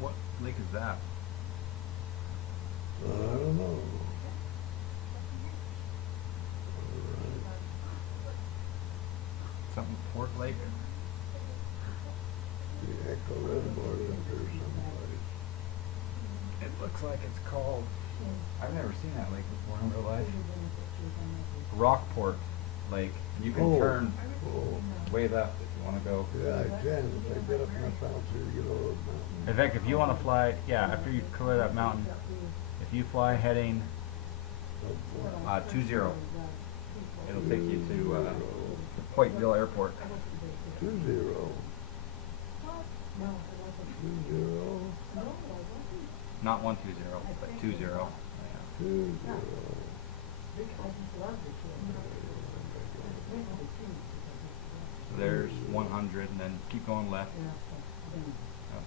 What lake is that? Echo Reservoir is up here someplace. It looks like it's called, I've never seen that lake before in real life. Rockport Lake. You can Oh, turn oh. way left if you want to go. Yeah, I can, if I get up in the mountains here, get over the mountain. In fact, if you want to fly, yeah, after you clear that mountain, if you fly heading 20, it'll take you to Pointville Airport. 20. 20. Not 120, but 20. Yeah. 20. There's 100, and then keep going left. Oh.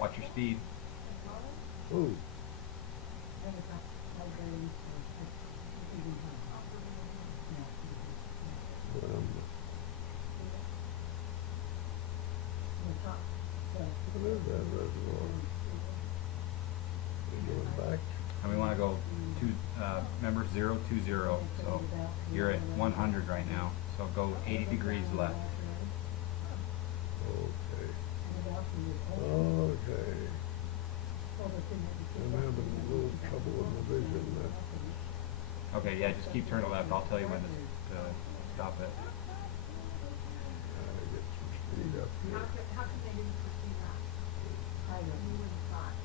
Watch your speed. Ooh. What is that reservoir? You going back? And we want to go remember 020, so you're at 100 right now, so go 80 degrees left. Okay. Okay. I'm having a little trouble with my vision. Okay, yeah, just keep turning left. I'll tell you when to stop it. Get some speed up here. How come they didn't pursue that? You would have thought.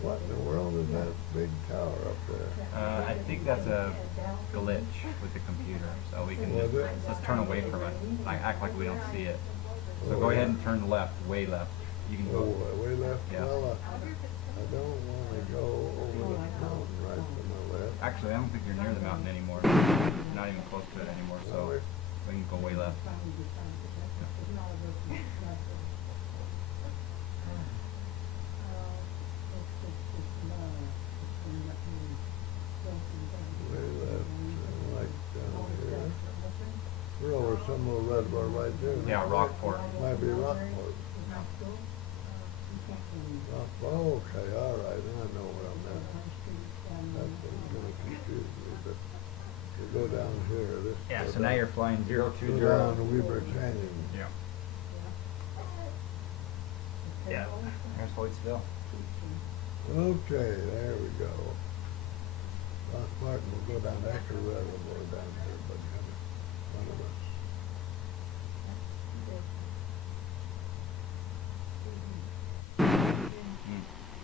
What in the world is that big tower up there? I think that's a glitch with the computer, so we can Was it? let's turn away from it. Like act like we don't see it. So go ahead and turn left, way left. You can Oh, go. way left? Yeah. Well, I don't want to go over the mountain right to my left. Actually, I don't think you're near the mountain anymore. You're not even close to it anymore, so Really? we can go way left. Way left, like down here. We're over some little reservoir right there. Yeah, Rockport. Might be Rockport. Okay, all right, now I know where I'm at. That's what's gonna confuse me, but you go down here, this. Yeah, go so now down- you're flying 020. Go down to Weber Canyon. Yeah. Yeah. There's Hoytsville. Okay, there we go. Rock Martin will go down to Echo Reservoir down here, but kind of one of us.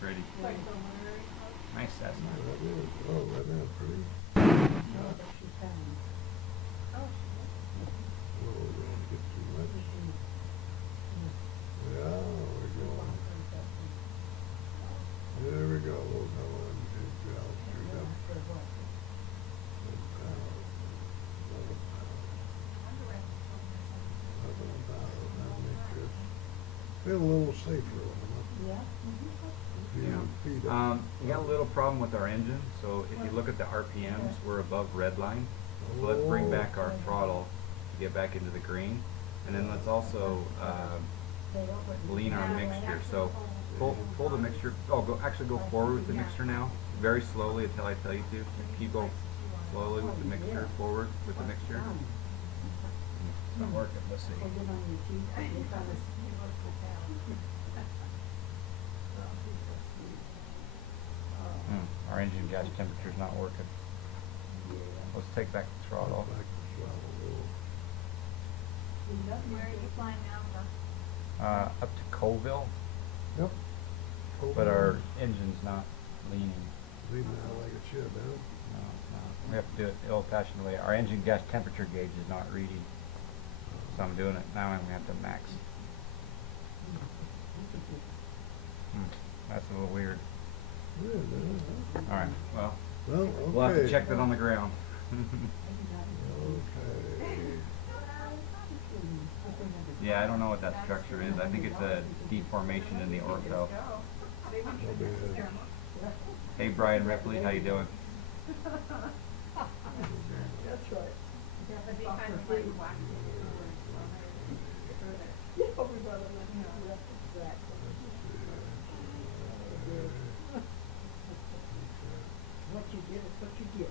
Pretty. Nice Cessna. That is, oh, that is pretty. Oh, we don't get too much. Yeah, we're going. There we go. We'll go on to altitude up. Feel a little safer on them. Feet up. We got a little problem with our engine, so if you look at the RPMs, we're above red line. So let's bring back our throttle to get back into the green. And then let's also lean our mixture. So pull the mixture, actually go forward with the mixture now, very slowly until I tell you to. Keep going slowly with the mixture, forward with the mixture. It's not working, let's see. Our engine gas temperature's not working. Let's take back the throttle. Back to throttle. Where are you flying now, Josh? Up to Colville, Yep. but our engine's not leaning. Leaving out like it should, huh? No, it's not. We have to do it the old-fashioned way. Our engine gas temperature gauge is not reading, so I'm doing it now. I'm gonna have to max. That's a little weird. Weird, huh? All right. Well, Well, okay. we'll have to check that on the ground. Okay. Yeah, I don't know what that structure is. I think it's a deformation in the ortho. That'll be it. Hey, Brian Ripley, how you doing? That's right. That'd be kind of like wax. Yeah, we brought it in, yeah, exactly. What you get is what you get.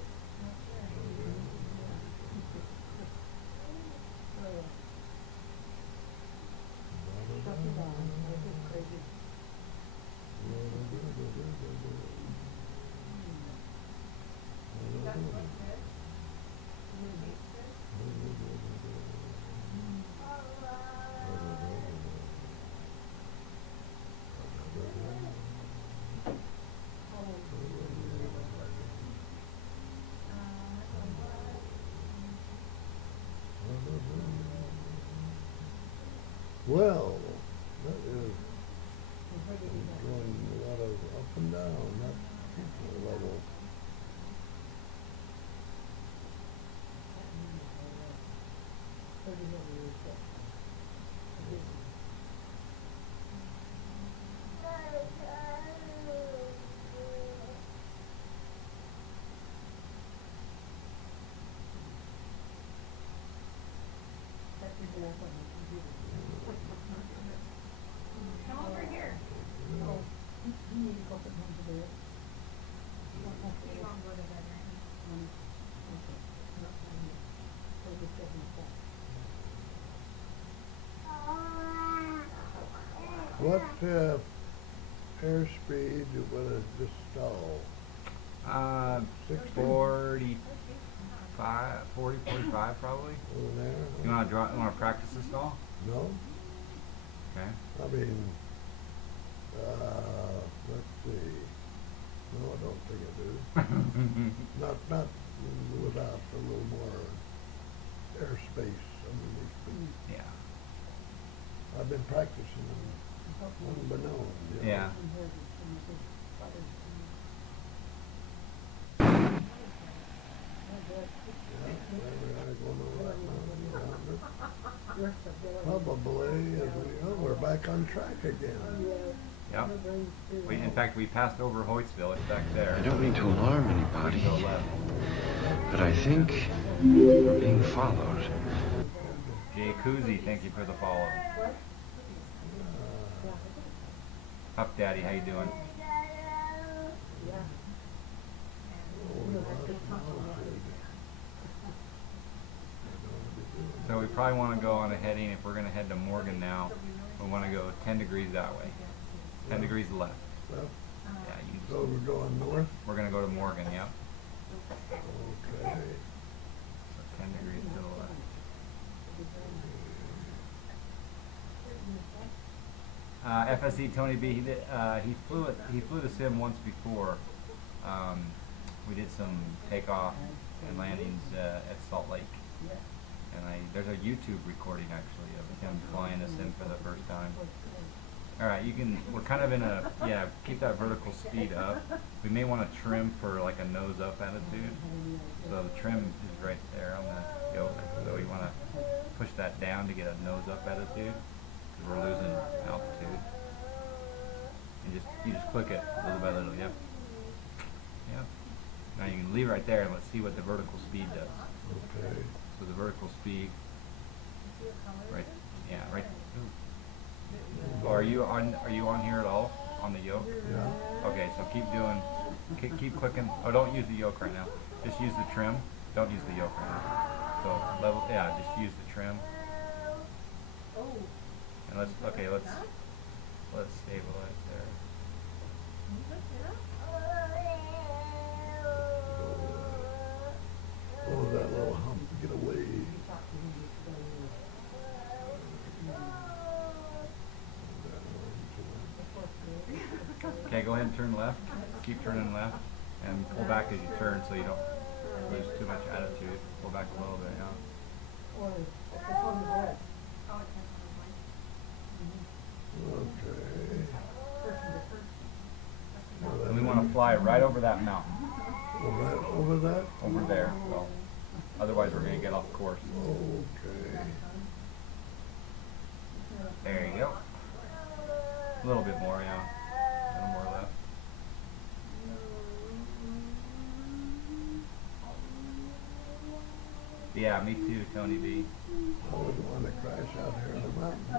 Well, that is going a lot of up and down, not equal level. Come over here. You need to go from home to bed. You won't go to bed right now. Okay. Not time yet. So just 7 o'clock. What airspeed will it just stall? 60? 45, 40, 45 probably. Over there? You want to practice the stall? No? Okay. I mean, let's see. No, I don't think I do. Not without a little more airspace underneath me. Yeah. I've been practicing unbeknown. You know. Yeah. Probably, we're back on track again. Yep. In fact, we passed over Hoytsville. It's back there. I don't mean to alarm anybody, Go left. but I think we're being followed. Jay Koozie, thank you for the follow. Up, Daddy, how you doing? So we probably want to go on a heading. If we're going to head to Morgan now, we want to go 10 degrees that way. 10 degrees left. Well, Yeah, so we're going north? we're going to go to Morgan, yep. Okay. So 10 degrees to the left. FSE Tony B, he flew the sim once before. We did some takeoff and landings at Salt Lake. And there's a YouTube recording actually of him flying the sim for the first time. Alright, we're kind of in keep that vertical speed up. We may want to trim for like a nose up attitude. So the trim is right there on the yoke. So we want to push that down to get a nose up attitude. Because we're losing altitude. And you just click it little by little, yep. Yep. Now you can leave right there and let's see what the vertical speed does. Okay. So the vertical speed, right? Yeah, right. Ooh. Are you on here at all on the yoke? Yeah. Okay, so keep keep clicking. Oh, don't use the yoke right now. Just use the trim. Don't use the yoke right now. So level, just use the trim. And let's stabilize there. Oh, that little hump, get away. Okay, go ahead and turn left. Keep turning left. And pull back as you turn so you don't lose too much attitude. Pull back a little bit, yeah. Okay. And we want to fly right over that mountain. Over that? Over there. So otherwise we're going to get off course. Okay. There you go. A little bit more, yeah. A little more left. Yeah, me too, Tony B. I wouldn't want to crash out here in the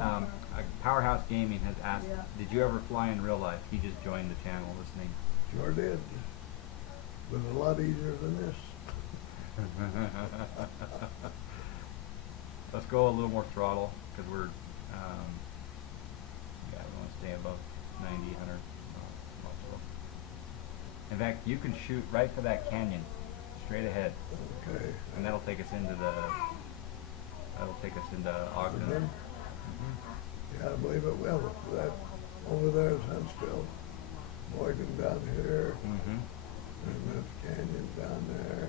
mountain. Powerhouse Gaming has asked, did you ever fly in real life? He just joined the channel listening. Sure did. But a lot easier than this. Let's go a little more throttle because we're, we want to stay above 90, 100. In fact, you can shoot right for that canyon, straight ahead. Okay. And that'll take us into Ogden. Ogden? Yeah, I believe it will. That over there is Huntsville. Morgan down here. Mm-hmm. And that's Canyon down there.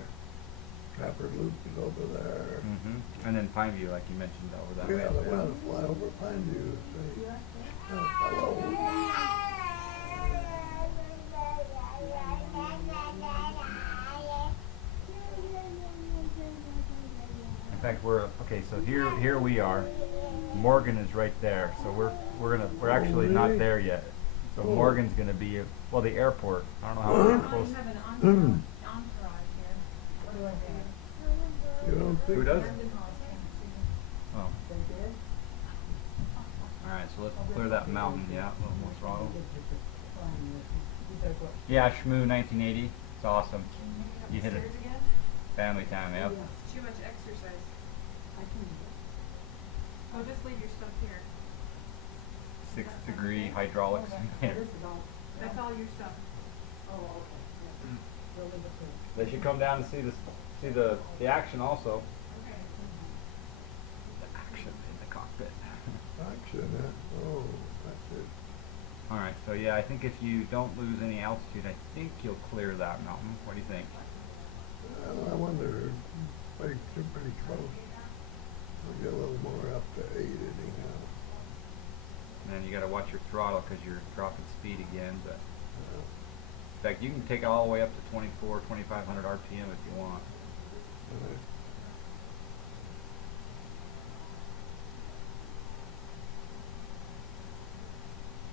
Trapper Loop is over there. And then Pine View, like you mentioned, over that Yeah, way. they want to fly over Pine View, see. Oh, hello. In fact, okay. So here we are. Morgan is right there. So we're actually not really? there yet. So Oh. Morgan's gonna be the airport. I don't know how Oh, close. you have an entourage here. What do I have? You don't think? Who does? Mendenhall's Tennessee. Oh. All right. So let's clear that mountain. Yeah, a little more throttle. Yeah, Shmoo 1980. It's awesome. You hit it. Upstairs again? Family time. Yep. It's too much exercise. Oh, just leave your stuff here. 6-degree hydraulics. That's all your stuff. They should come down and see the action also. Okay. The action in the cockpit. Action, huh? Oh, that's it. All right. So yeah, I think if you don't lose any altitude, I think you'll clear that mountain. What do you think? Well, I wonder, pretty close. We'll get a little more up to 8 anyhow. And then you got to watch your throttle because you're dropping speed again. But Uh, in fact, you can take it all the way up to 2,500 RPM if you want. uh,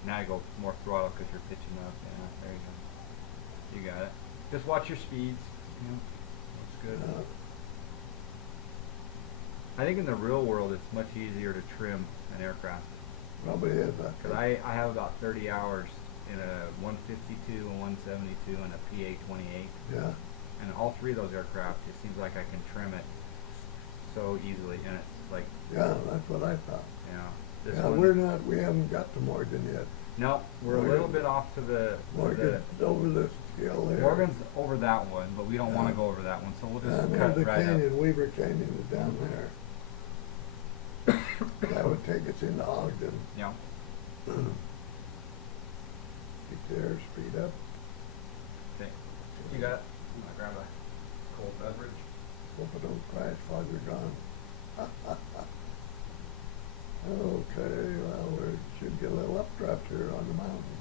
Now you go more throttle because you're pitching up. Yeah, there you go. You got it. Just watch your speeds. Looks good. I think in the real world it's much easier to trim an aircraft. Probably is, I Because think. I have about 30 hours in a 152, a 172, and a PA-28. Yeah, And all three of those aircraft, it seems like I can trim it so easily. And it's like, yeah, that's what I thought. you know, this Yeah, one. we haven't got to Morgan yet. No, we're a little bit off to the. Morgan's over this hill there. Morgan's over that one, but we don't want to go over that one, so we'll just And cut there's the right up. canyon, Weaver Canyon is down there. That would take us into Ogden. Yeah. Keep the airspeed up. Okay. You got it. I'm gonna grab a cold beverage. Hope it don't crash while you're gone. Okay, well, we should get a little updraft here on the mountain.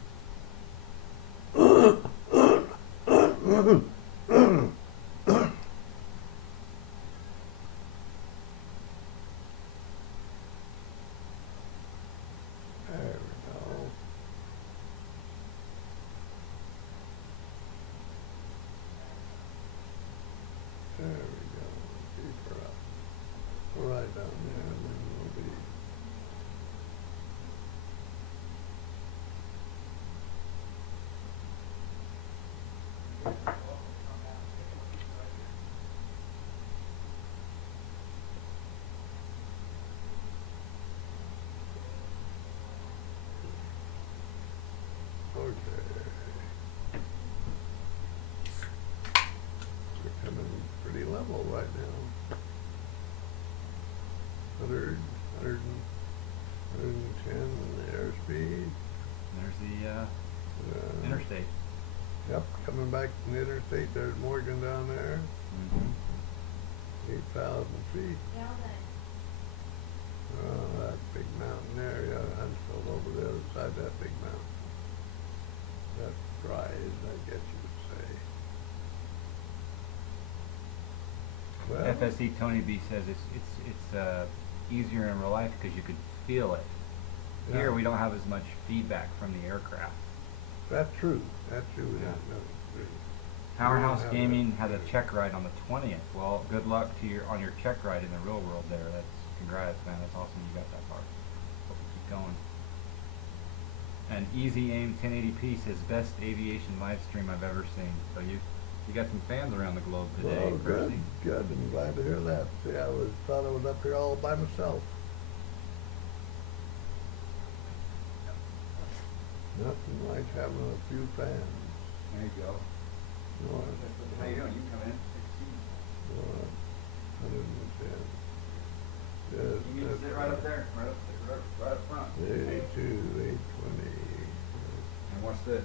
There we go. There we go. Keep her up. Right down there, and then we'll be. Okay. We're coming pretty level right now. 110 airspeed. There's the interstate. Yep, coming back from the interstate, there's Morgan down there, 8,000 feet. Oh, that big mountain there, yeah, Huntsville over the other side of that big mountain. That rise, I guess you would say. Well, FSE Tony B says it's easier in real life because you could feel it. Yeah. Here we don't have as much feedback from the aircraft. That's true, that's true. Yeah. That's true. Powerhouse Yeah. Gaming had a check ride on the 20th. Well, good luck to on your check ride in the real world there. Congrats, man. That's awesome you got that far. Hope you keep going. And Easy Aim 1080p says best aviation live stream I've ever seen. So you got some fans around the globe today, Well, good, Percy. good. I'm glad to hear that. See, thought I was up here all by myself. Nothing like having a few fans. There you go. No, How you doing? You come in. 110. Yes, You need to sit right up there, right up front. 82, 820. And what's this?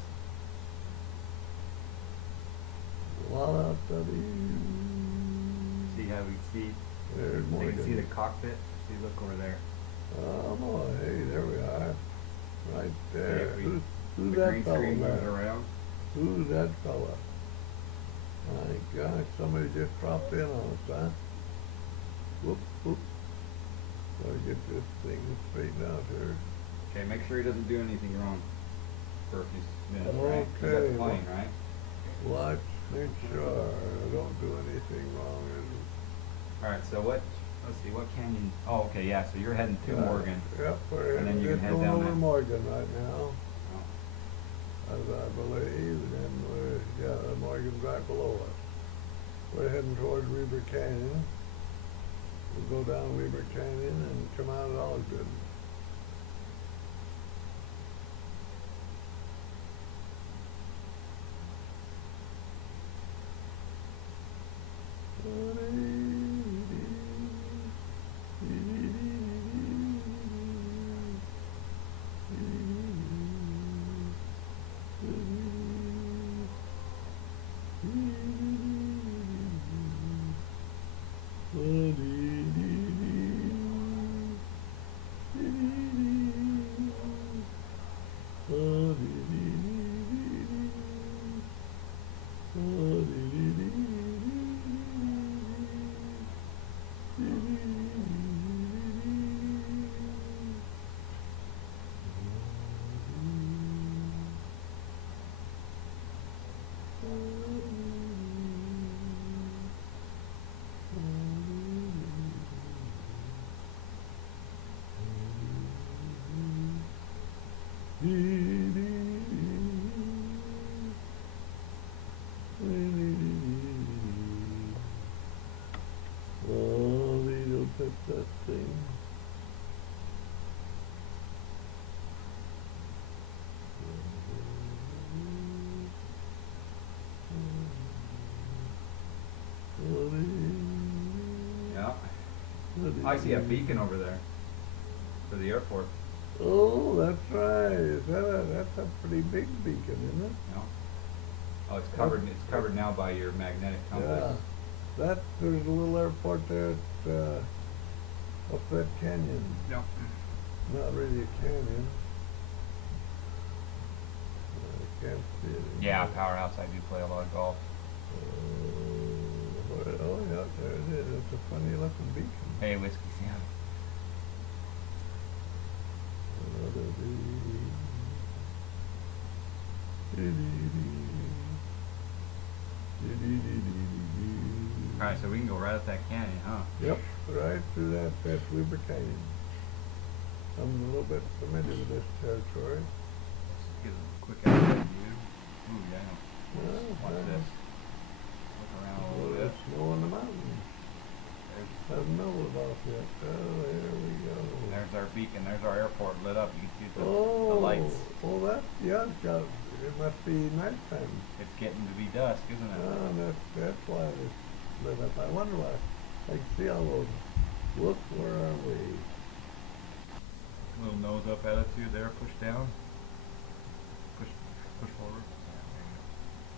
Lot of see, There's you Morgan. can see the cockpit. See, look over there. Oh boy, hey, there we are. Right there. Yeah, Who's the that green fella screen moves there? around. Who's that fella? My gosh, somebody just dropped in on us, huh? Whoop, whoop. Gotta get this thing straightened out here. Okay, make sure he doesn't do anything wrong for a few minutes, right? You got Okay, the plane, right? Watch, make sure I don't do anything wrong. Alright, so what, let's see, what canyon, oh, okay, yeah, so you're heading to Morgan. Yep, we're And then you just can head going down over that. Morgan right now, Oh. as I believe, and Morgan's right below us. We're heading towards Weber Canyon. We'll go down Weber Canyon and come out at Ogden. Oh, they don't touch that thing. Yeah. I see a beacon over there for the airport. Oh, that's right. That's a pretty big beacon, isn't it? No. Oh, it's covered now by your magnetic compass. Yeah. There's a little airport there up that canyon. No. Not really a canyon. I can't see it. Yeah, Powerhouse, I do play a lot of golf. Oh, yeah, there it is. It's a funny looking beacon. Hey, Whiskey Sam. Alright, so we can go right up that canyon, huh? Yep, right through that's Weber Canyon. I'm a little bit familiar with this territory. Get a quick outside view. Ooh, yeah. Watch this. Look around a little bit. There's snow on the mountain. Doesn't know about yet. Oh, here we go. There's our beacon. There's our airport lit up. You can see the lights. Oh, it must be nighttime. It's getting to be dusk, isn't it? Oh, that's why it's lit up. I wonder why. I can see all those. Look, where are we? Little nose up attitude there. Push down. Push forward.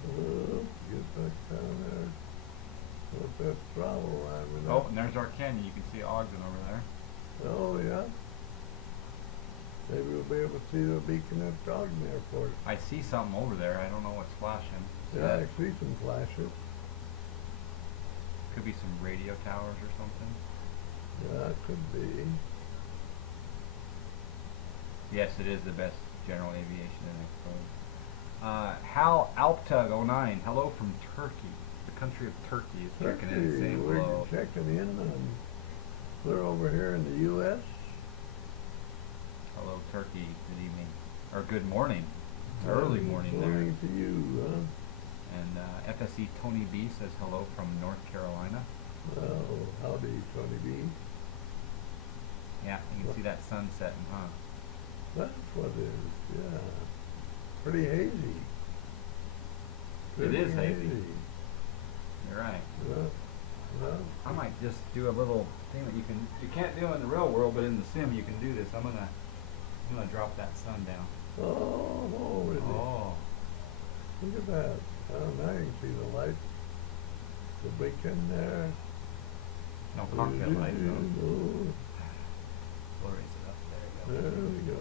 Oh, get back down there. Let that throttle line. Oh, and there's our canyon. You can see Ogden over there. Oh, yeah. Maybe we'll be able to see the beacon at the Ogden Airport. I see something over there. I don't know what's flashing. Yeah, I see some flashes. Could be some radio towers or something. Yeah, it could be. Yes, it is the best general aviation in Expo. Hal Alptug 09. Hello from Turkey. The country of Turkey is checking in, saying We're hello. checking in on clear over here in the U.S. Hello, Turkey. Good evening. Or good morning. It's early morning there. Morning to you, huh? And FSE Tony B says hello from North Carolina. Oh, howdy, Tony B. Yeah, you can see that sun setting, huh? That's what it is, yeah. Pretty hazy. It is hazy. You're right. Well, I might just do a little thing that you can't do in the real world, but in the sim you can do this. I'm gonna drop that sun down. oh, really? Oh. Look at that. Oh, now you can see the light. The beacon there. No cocktail light though. Oh, We'll raise it up. There there you go. we go,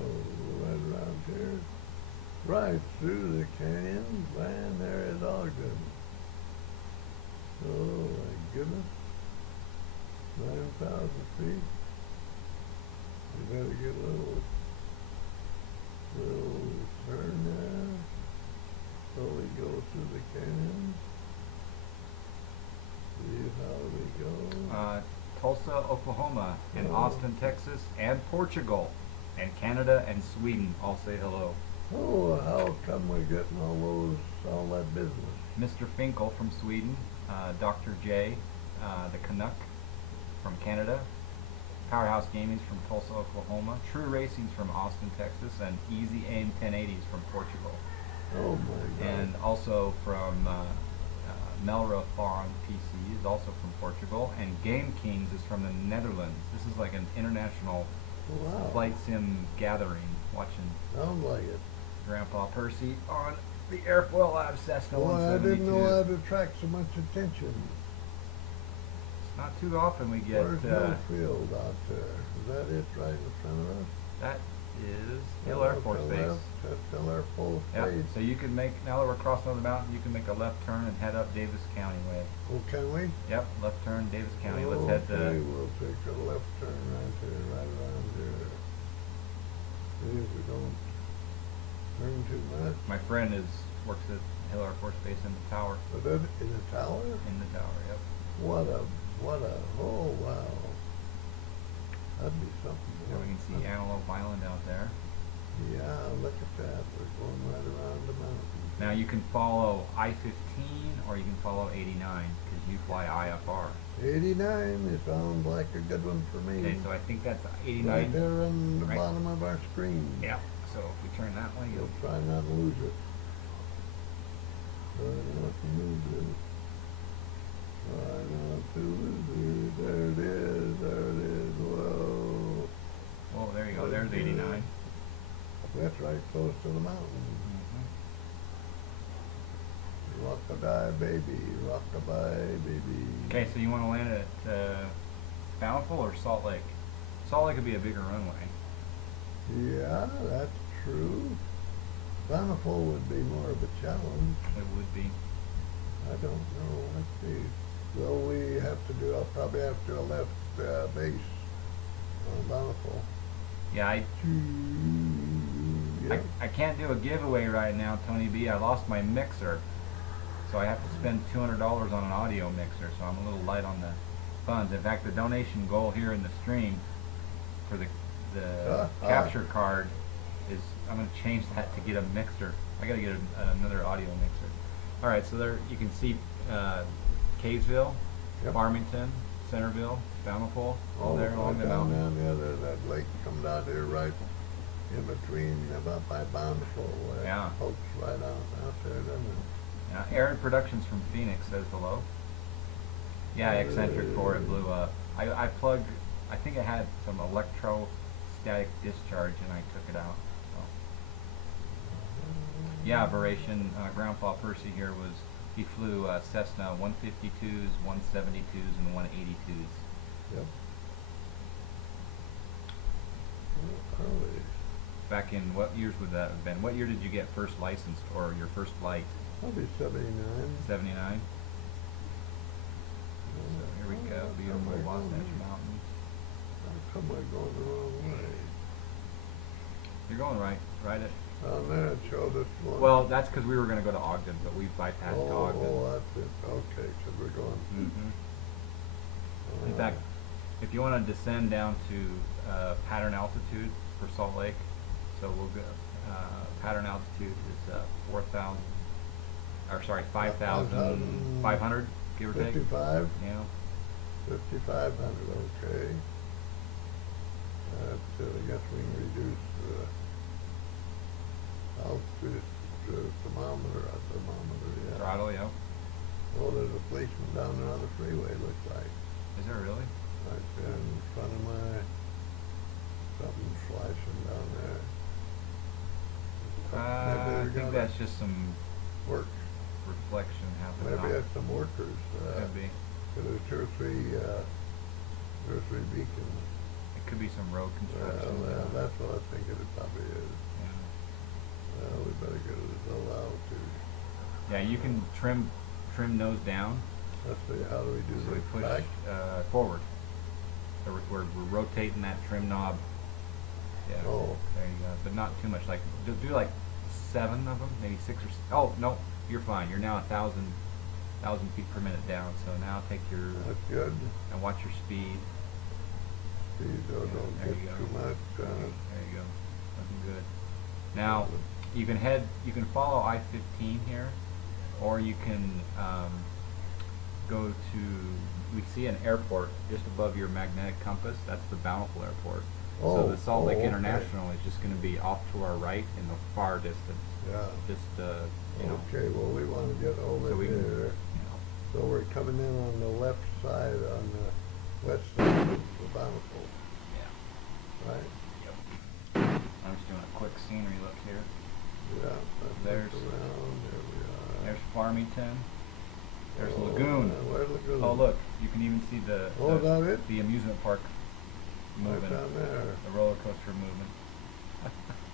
right around here. Right through the canyon, man, there is Ogden. Oh my goodness. 9,000 feet. You better get a little turn there. Slowly go through the canyon. See how we go. Tulsa, Oklahoma, and Oh. Austin, Texas, and Portugal, and Canada, and Sweden all say hello. Oh, how come we're getting all that business? Mr. Finkel from Sweden, Dr. J, the Canuck from Canada, Powerhouse Gaming's from Tulsa, Oklahoma, True Racing's from Austin, Texas, and Easy Aim 1080's from Portugal. Oh my God. And also from Melra Farm PC is also from Portugal, and Game Kings is from the Netherlands. This is like an international Wow. flight sim gathering, watching Sounds like it. Grandpa Percy on the Airfoil Lab Cessna Boy, I 172. didn't know I'd attract so much attention. It's not too often we get Where's no field out there? Is that it right in front of us? that is Hill Air Force To Base. left, that's Hill Air Force Yeah, Base. so you can make, now that we're crossing over the mountain, you can make a left turn and head up Davis County way. Oh, can we? Yep, left turn, Davis County. Let's head Okay, to, we'll take a left turn right there, right around here. See if we don't turn too much. my friend works at Hill Air Force Base in the tower. But that in the tower? In the tower, yep. Oh wow. That'd be something. So we can see Antelope Island out there. Yeah, look at that. We're going right around the mountain. Now you can follow I-15 or you can follow 89 because you fly IFR. 89, it sounds like a good one for me. Okay, so I think that's 89. Right there on the Right. bottom of our screen. Yeah, so if we turn that way, We'll you'll try not to lose it. Try not to lose it. Try not to lose it. There it is. There it is. Whoa. Well, there you go. There's 89. That's right close to the mountain. Rockabye baby. Rockabye baby. Okay, so you want to land at Bountiful or Salt Lake? Salt Lake would be a bigger runway. Yeah, that's true. Bountiful would be more of a challenge. It would be. I don't know. Let's see. Well, we have to do, I'll probably have to do a left base on Bountiful. Yeah, Yeah. I can't do a giveaway right now, Tony B. I lost my mixer. So I have to spend $200 on an audio mixer, so I'm a little light on the funds. In fact, the donation goal here in the stream for the capture card is, I'm going to change that to get a mixer. I got to get another audio mixer. All right, so there you can see Kaysville, Yep. Farmington, Centerville, Bountiful, all there along the down mountain. the other, that lake comes out there right in between, about by Bountiful. Yeah. Folks right out there, doesn't it? Yeah, Aaron Productions from Phoenix says hello. Yeah, eccentric core, it blew up. I plugged, I think it had some electrostatic discharge and I took it out. So. Yeah, Veration, Grandpa Percy here he flew Cessna 152s, 172s, and 182s. Yep. Early. Back in, what years would that have been? What year did you get first licensed or your first flight? Probably 79. 79? So here we go, beautiful Wasatch Mountain. How come I going the wrong way? You're going right at. Down there it showed us one. Well, that's because we were going to go to Ogden, but we bypassed Ogden. Oh, that's it. Okay, so we're going. In fact, if you want to descend down to pattern altitude for Salt Lake, so we'll go. Pattern altitude is 4,000, or sorry, 5,500, give or take. 55? Yeah. 5,500, okay. I guess we can reduce altitude to thermometer, yeah. Throttle, yeah. Oh, there's a policeman down there on the freeway, looks like. Is there really? Right there in front of something flashing down there. Maybe I they're think gonna that's just some work. reflection happening. Maybe that's some workers. Could be. There's two or three Percy beacon. It could be some road construction. Well, that's what I think it probably is. Yeah. Well, we better get it as low altitude. Yeah, you can trim nose down. Let's see, how do we do So we this? push Back? forward. So we're rotating that trim knob. Yeah. Oh. There you go. But not too much. Like do like 7 of them, maybe 6 or oh no, you're fine. You're now 1,000 feet per minute down. So now take your That's good. and watch your speed. Speed, Yeah, don't there get you go. too much. There you go. Looking good. Now you can follow I-15 here, or you can go to, we see an airport just above your magnetic compass. That's the Bountiful Airport. So Oh, the Salt Lake okay. International is just going to be off to our right in the far distance. Yeah. Just you know. Okay, well, we want to get over So we can, there. you know, So we're coming in on the left side, on the west side of the Bountiful, yeah. right? Yep. I'm just doing a quick scenery look here. Yeah. Let's There's- look around. There we are. There's Farmington. There's Oh, Lagoon. Where's Lagoon? Oh look, you can even see the Oh, is that it? the amusement park Right moving, down there. the roller coaster moving.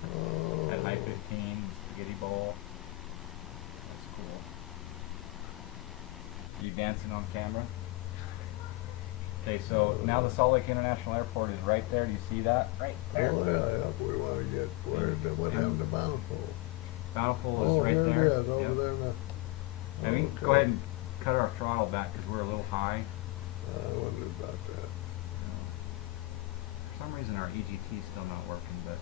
Oh. At I-15, Spaghetti Bowl. That's cool. You dancing on camera? Okay, so now the Salt Lake International Airport is right there. Do you see that? Right there. Oh, yeah, we want to get what happened to Bountiful? Bountiful is Oh, right there there. it is, over Yep. there in the. And we can go ahead and cut our throttle back because we're a little high. I wondered about that. For some reason our EGT is still not working, but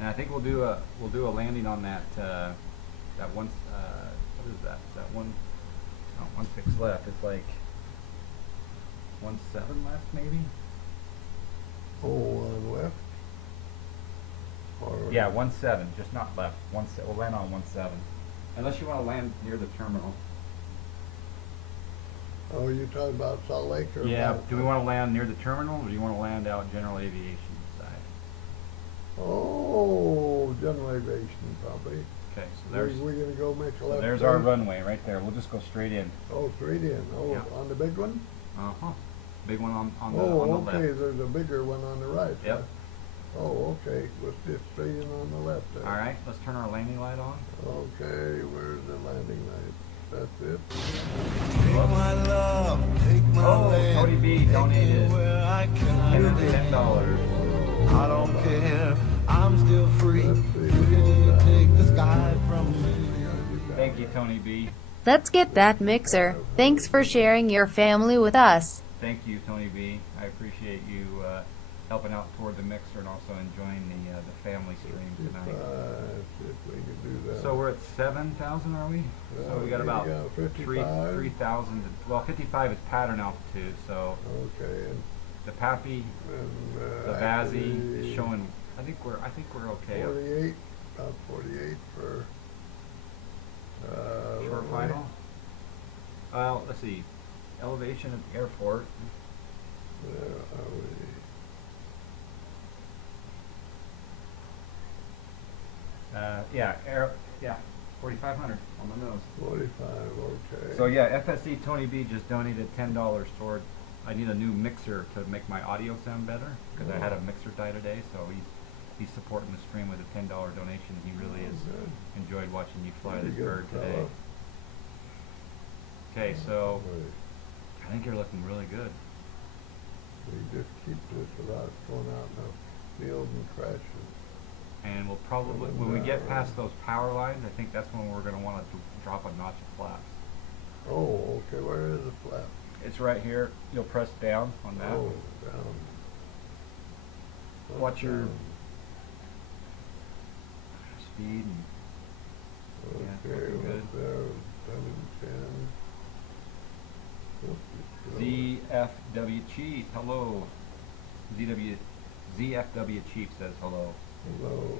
and I think we'll do a landing on that that one what is that? Is that 1-6 left. It's like 1-7 left maybe. Oh, on left? Or Yeah, 1-7, just not left. We'll land on 1-7, unless you want to land near the terminal. Oh, you're talking about Salt Lake or? Yeah. Bountiful? Do we want to land near the terminal, or do you want to land out general aviation side? Oh, general aviation probably. Okay, so there's We're gonna go make a left. there's turn? our runway right there. We'll just go straight in. Oh, straight in. Oh, Yeah. on the big one? Uh-huh. Big one on the Oh, on the okay, left. there's a bigger one on the right. Yep. huh? Oh, okay, let's just straight in on the left there. All right, let's turn our landing light on. Okay, where's the landing light? That's it? Take my love, take my Oh, land, Tony B take donated me where I cannot be. $10. I don't care, I'm still free. Let's You see. can take the sky from me. Thank you, Tony B. Let's get that mixer. Thanks for sharing your family with us. Thank you, Tony B. I appreciate you helping out toward the mixer and also enjoying the family stream tonight. See if we can do that. So we're at 7,000, are we? So we got about 55. 3,000. Well, 55 is pattern altitude. So Okay, and, the Pappy, the Vazzy actually, is showing. I think we're okay. 48, about 48 for, Short runway. final. Well, let's see. Elevation at the airport. Where are we? Yeah, 4,500 on the nose. 45, okay. So yeah, FSC Tony B just donated $10 toward. I need a new mixer to make my audio sound better because I had a mixer die today. So he's supporting the stream with a $10 donation. He really has Good. enjoyed watching you fly Pretty this good bird today. fella. Okay, so Right. I think you're looking really good. We just keep this without going out in the field and crashing. And we'll probably, when we get past those power lines, I think that's when we're going to want to drop a notch of flaps. Oh, okay, where is the flap? It's right here. You'll press down on that. Oh, down. Watch your Down. speed. And yeah, Okay, looking good. up there, 710. ZFW Chief, hello. ZFW Chief says hello. Hello.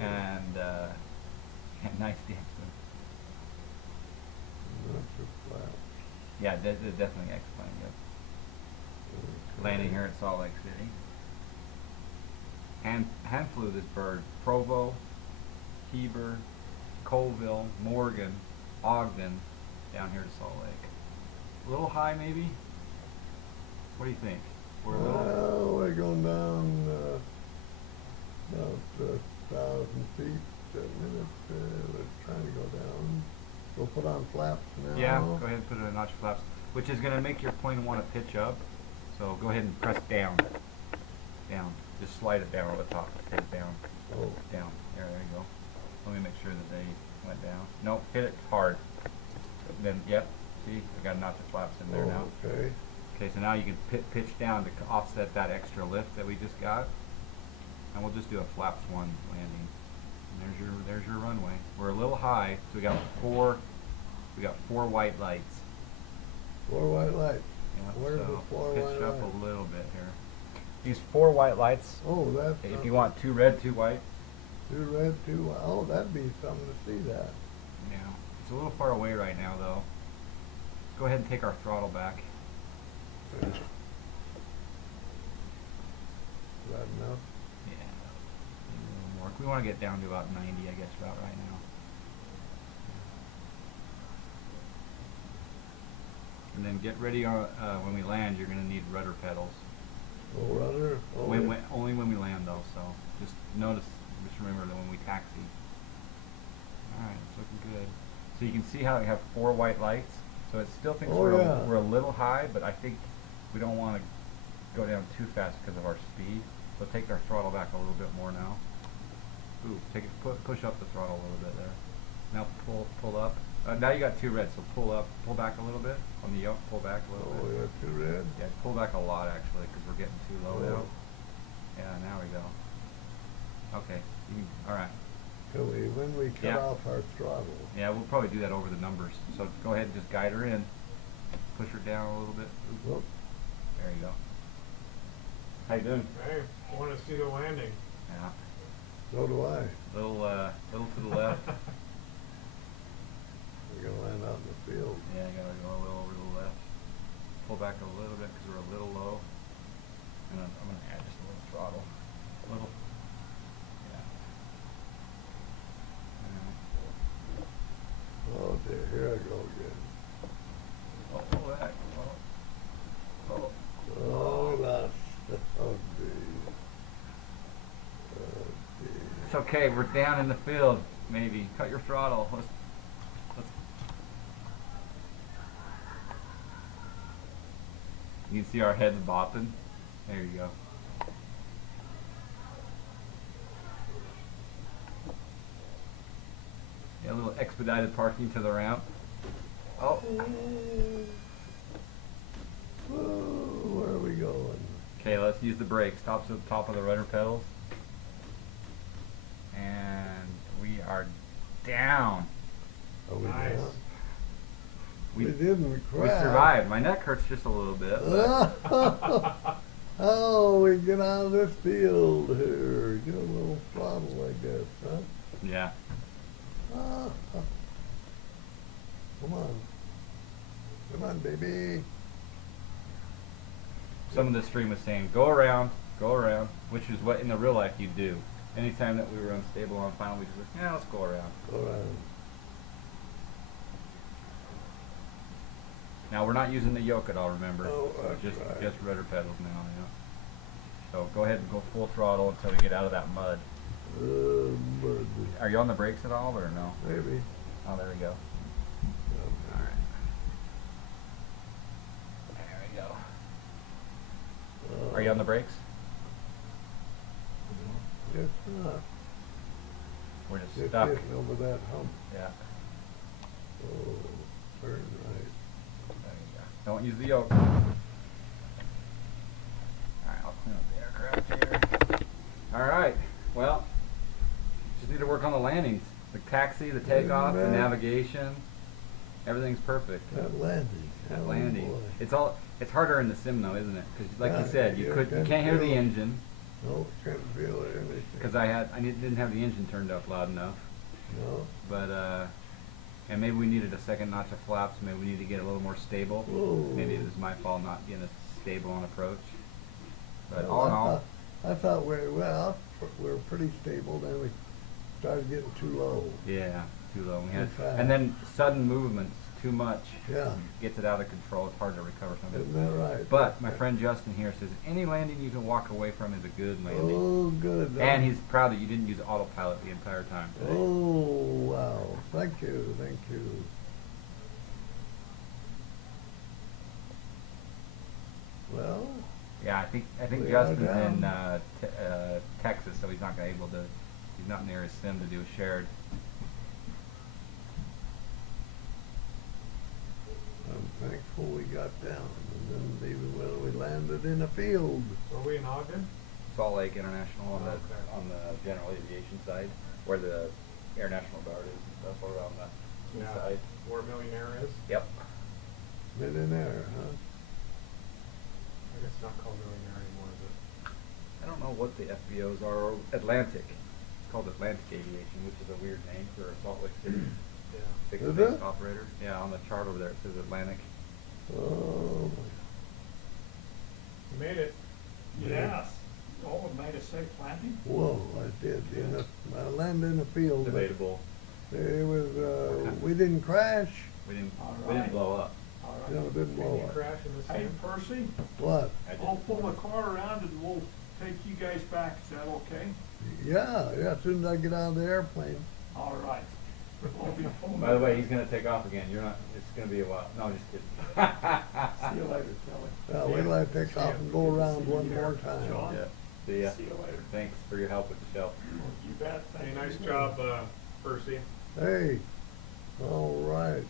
And nice dancing. Not your flap. Yeah, definitely X-Plane, yep. Okay. Landing here at Salt Lake City. Hand flew this bird. Provo, Heber, Colville, Morgan, Ogden, down here to Salt Lake. A little high maybe? What do you think? We're a little, Well, we're going down about 1,000 feet a minute. We're trying to go down. We'll put on flaps now. yeah, go ahead and put it in notch flaps, which is going to make your plane want to pitch up. So go ahead and press down. Down. Just slide it down over the top. Take it down. Oh. Down. There you go. Let me make sure that they went down. Nope, hit it hard. Then, yep. See, I got notch of flaps in there now. Okay. Okay, so now you can pitch down to offset that extra lift that we just got. And we'll just do a flaps 1 landing. And there's your runway. We're a little high, so we got four white lights. 4 white lights. Yeah, Where's so the 4 pitch white up lights? a little bit here. These 4 white lights. Oh, that's If you want 2 red, 2 white. 2 red, 2 white. Oh, that'd be something to see that. Yeah, it's a little far away right now, though. Go ahead and take our throttle back. Is that enough? Yeah, maybe a little more. We want to get down to about 90, I guess, about right now. And then get ready when we land. You're going to need rudder pedals. Oh, rudder? Oh, Only when we land, though. So just remember that when we taxi. All right, it's looking good. So you can see how we have 4 white lights. So it still thinks we're a little high, but I think we don't want to go down too fast because of our speed. So take our throttle back a little bit more now. Ooh, push up the throttle a little bit there. Now pull up. Now you got 2 reds, so pull back a little bit on the yoke. Pull back a little Oh, bit. we got 2 red? Yeah, pull back a lot actually because we're getting too low now. Yeah, now we go. Okay, all right. So when we cut off our throttle. Yeah, we'll probably do that over the numbers. So go ahead and just guide her in. Push her down a little bit. Whoop. There you go. How you doing? Hey, I want to see the landing. Yeah. So do I. Little to the left. We're going to land out in the field. Yeah, you gotta go a little over to the left. Pull back a little bit because we're a little low. And I'm gonna add just a little throttle. A little. Yeah. Oh dear, here I go again. Pull back. Oh. Oh, we lost. Oh dear. Oh dear. It's okay. We're down in the field. Maybe cut your throttle. Let's. You can see our heads bopping. There you go. Yeah, a little expedited parking to the ramp. Oh. Whoa, where are we going? Okay, let's use the brakes. Stops at the top of the rudder pedals. And we are down. Are we Nice. down? We didn't We crash. survived. My neck hurts just a little bit. But Oh, we get out of this field here. Get a little throttle, I guess, huh? yeah. Ah. Come on. Come on, baby. Some of the stream was saying, go around, which is what in the real life you do. Anytime that we were unstable on final, we just like, yeah, let's go around. Go around. Now we're not using the yoke at all, remember? Oh, So that's just right. just rudder pedals now, yeah. So go ahead and go full throttle until we get out of that mud. Birdie. Are you on the brakes at all or no? Maybe. Oh, there we go. All right. There we go. Are you on the brakes? Guess not. We're just Just stuck. getting over that hump. Yeah. Oh, turn right. There you go. Don't use the yoke. Alright, I'll clean up the aircraft here. Alright, well, just need to work on the landings. The taxi, the takeoff, the Amen. navigation, everything's perfect. That landing. That Oh, landing. boy. It's harder in the sim though, isn't it? Because like Yeah, you said, you can't hear the feel- engine No, can't feel anything. because didn't have the engine turned up loud enough. No. But and maybe we needed a second notch of flaps. Maybe we need to get a little more stable. Whoa. Maybe it was my fault not getting a stable on approach. But Well, all in all, I thought we were pretty stable. Then we started getting too low. yeah, too low. We had, Too fast. and then sudden movements too much Yeah, gets it out of control. It's hard to recover from it. isn't that right? But my friend Justin here says any landing you can walk away from is a good landing. Oh, good. And he's proud that you didn't use autopilot the entire time today. Oh, wow. Thank you, thank you. Well, Yeah, I think We are Justin's in down. Texas, so he's not gonna able to. He's not near his sim to do a shared. I'm thankful we got down, and then even when we landed in a field. So are we in Ogden? Salt Lake International on the Okay. on the general aviation side, where the Air National Guard is and stuff around that Yeah. side. Where Millionaire is? Yep. Millionaire, huh? I guess it's not called Millionaire anymore, is it? I don't know what the FBOs are. Atlantic. It's called Atlantic Aviation, which is a weird name for a Salt Lake City Yeah. fixed Is base it? operator. Yeah, on the chart over there it says Atlantic. Oh, You made it. Yes. Oh, it made a safe landing? whoa, I did. I landed in a field. but Debatable. It was, we didn't crash. We didn't All we didn't right. blow up. All No, right. it didn't Did blow you up. crash in the Hey, same? Percy, What? I I'll just- pull the car around and we'll take you guys back. Is that okay? Yeah, as soon as I get out of the airplane. All right. We'll be pulling By the way, back. he's gonna take off again. You're not. It's gonna be a while. No, I'm just kidding. See you later, Kelly. Yeah, wait till I take off and go around one more time. John. Yeah. See ya. See you later. Thanks for your help with the show. You bet. Thank Hey, you. nice job, Percy. Hey, all right.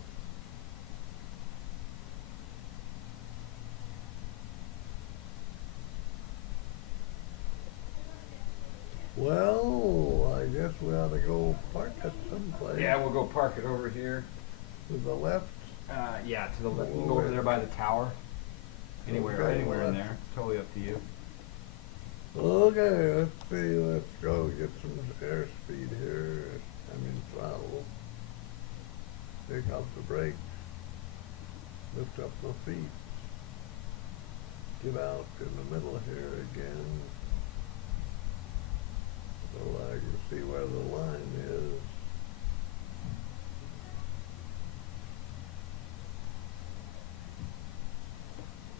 Well, I guess we ought to go park it someplace. Yeah, we'll go park it over here. To the left. Yeah, to the left. You can go over there by the tower. Anywhere, Okay, anywhere in left. there. It's totally up to you. Okay, let's see, let's go get some airspeed here. I mean throttle. Take off the brakes. Lift up my feet. Get out in the middle here again. So I can see where the line is.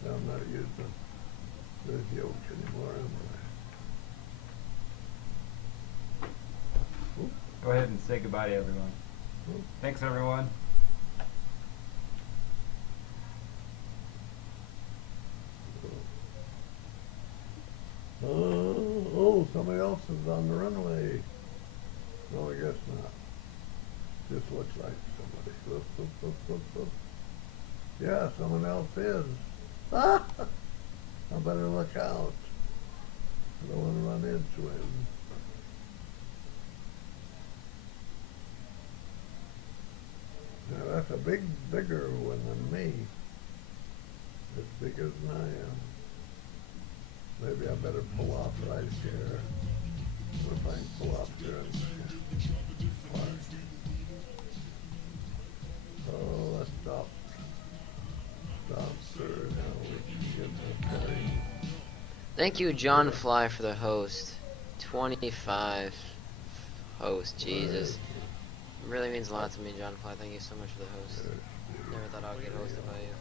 I'm not using this yoke anymore, am I? Oop, Go ahead and say goodbye to everyone. oop. Thanks, everyone. Oh, somebody else is on the runway. No, I guess not. Just looks like somebody. Look, look, look, look, look. Yeah, someone else is. Ah! I better look out. I don't want to run into him. Now that's a bigger one than me. As big as I am. Maybe I better pull off right here. What if I can pull off here and park? Oh, let's stop. Stop, sir. Now we can get the party. Thank you, John Fly, for the host. 25 host, Jesus. It really means a lot to me, John Fly. Thank you so much for the host. Never thought I'd get hosted by you.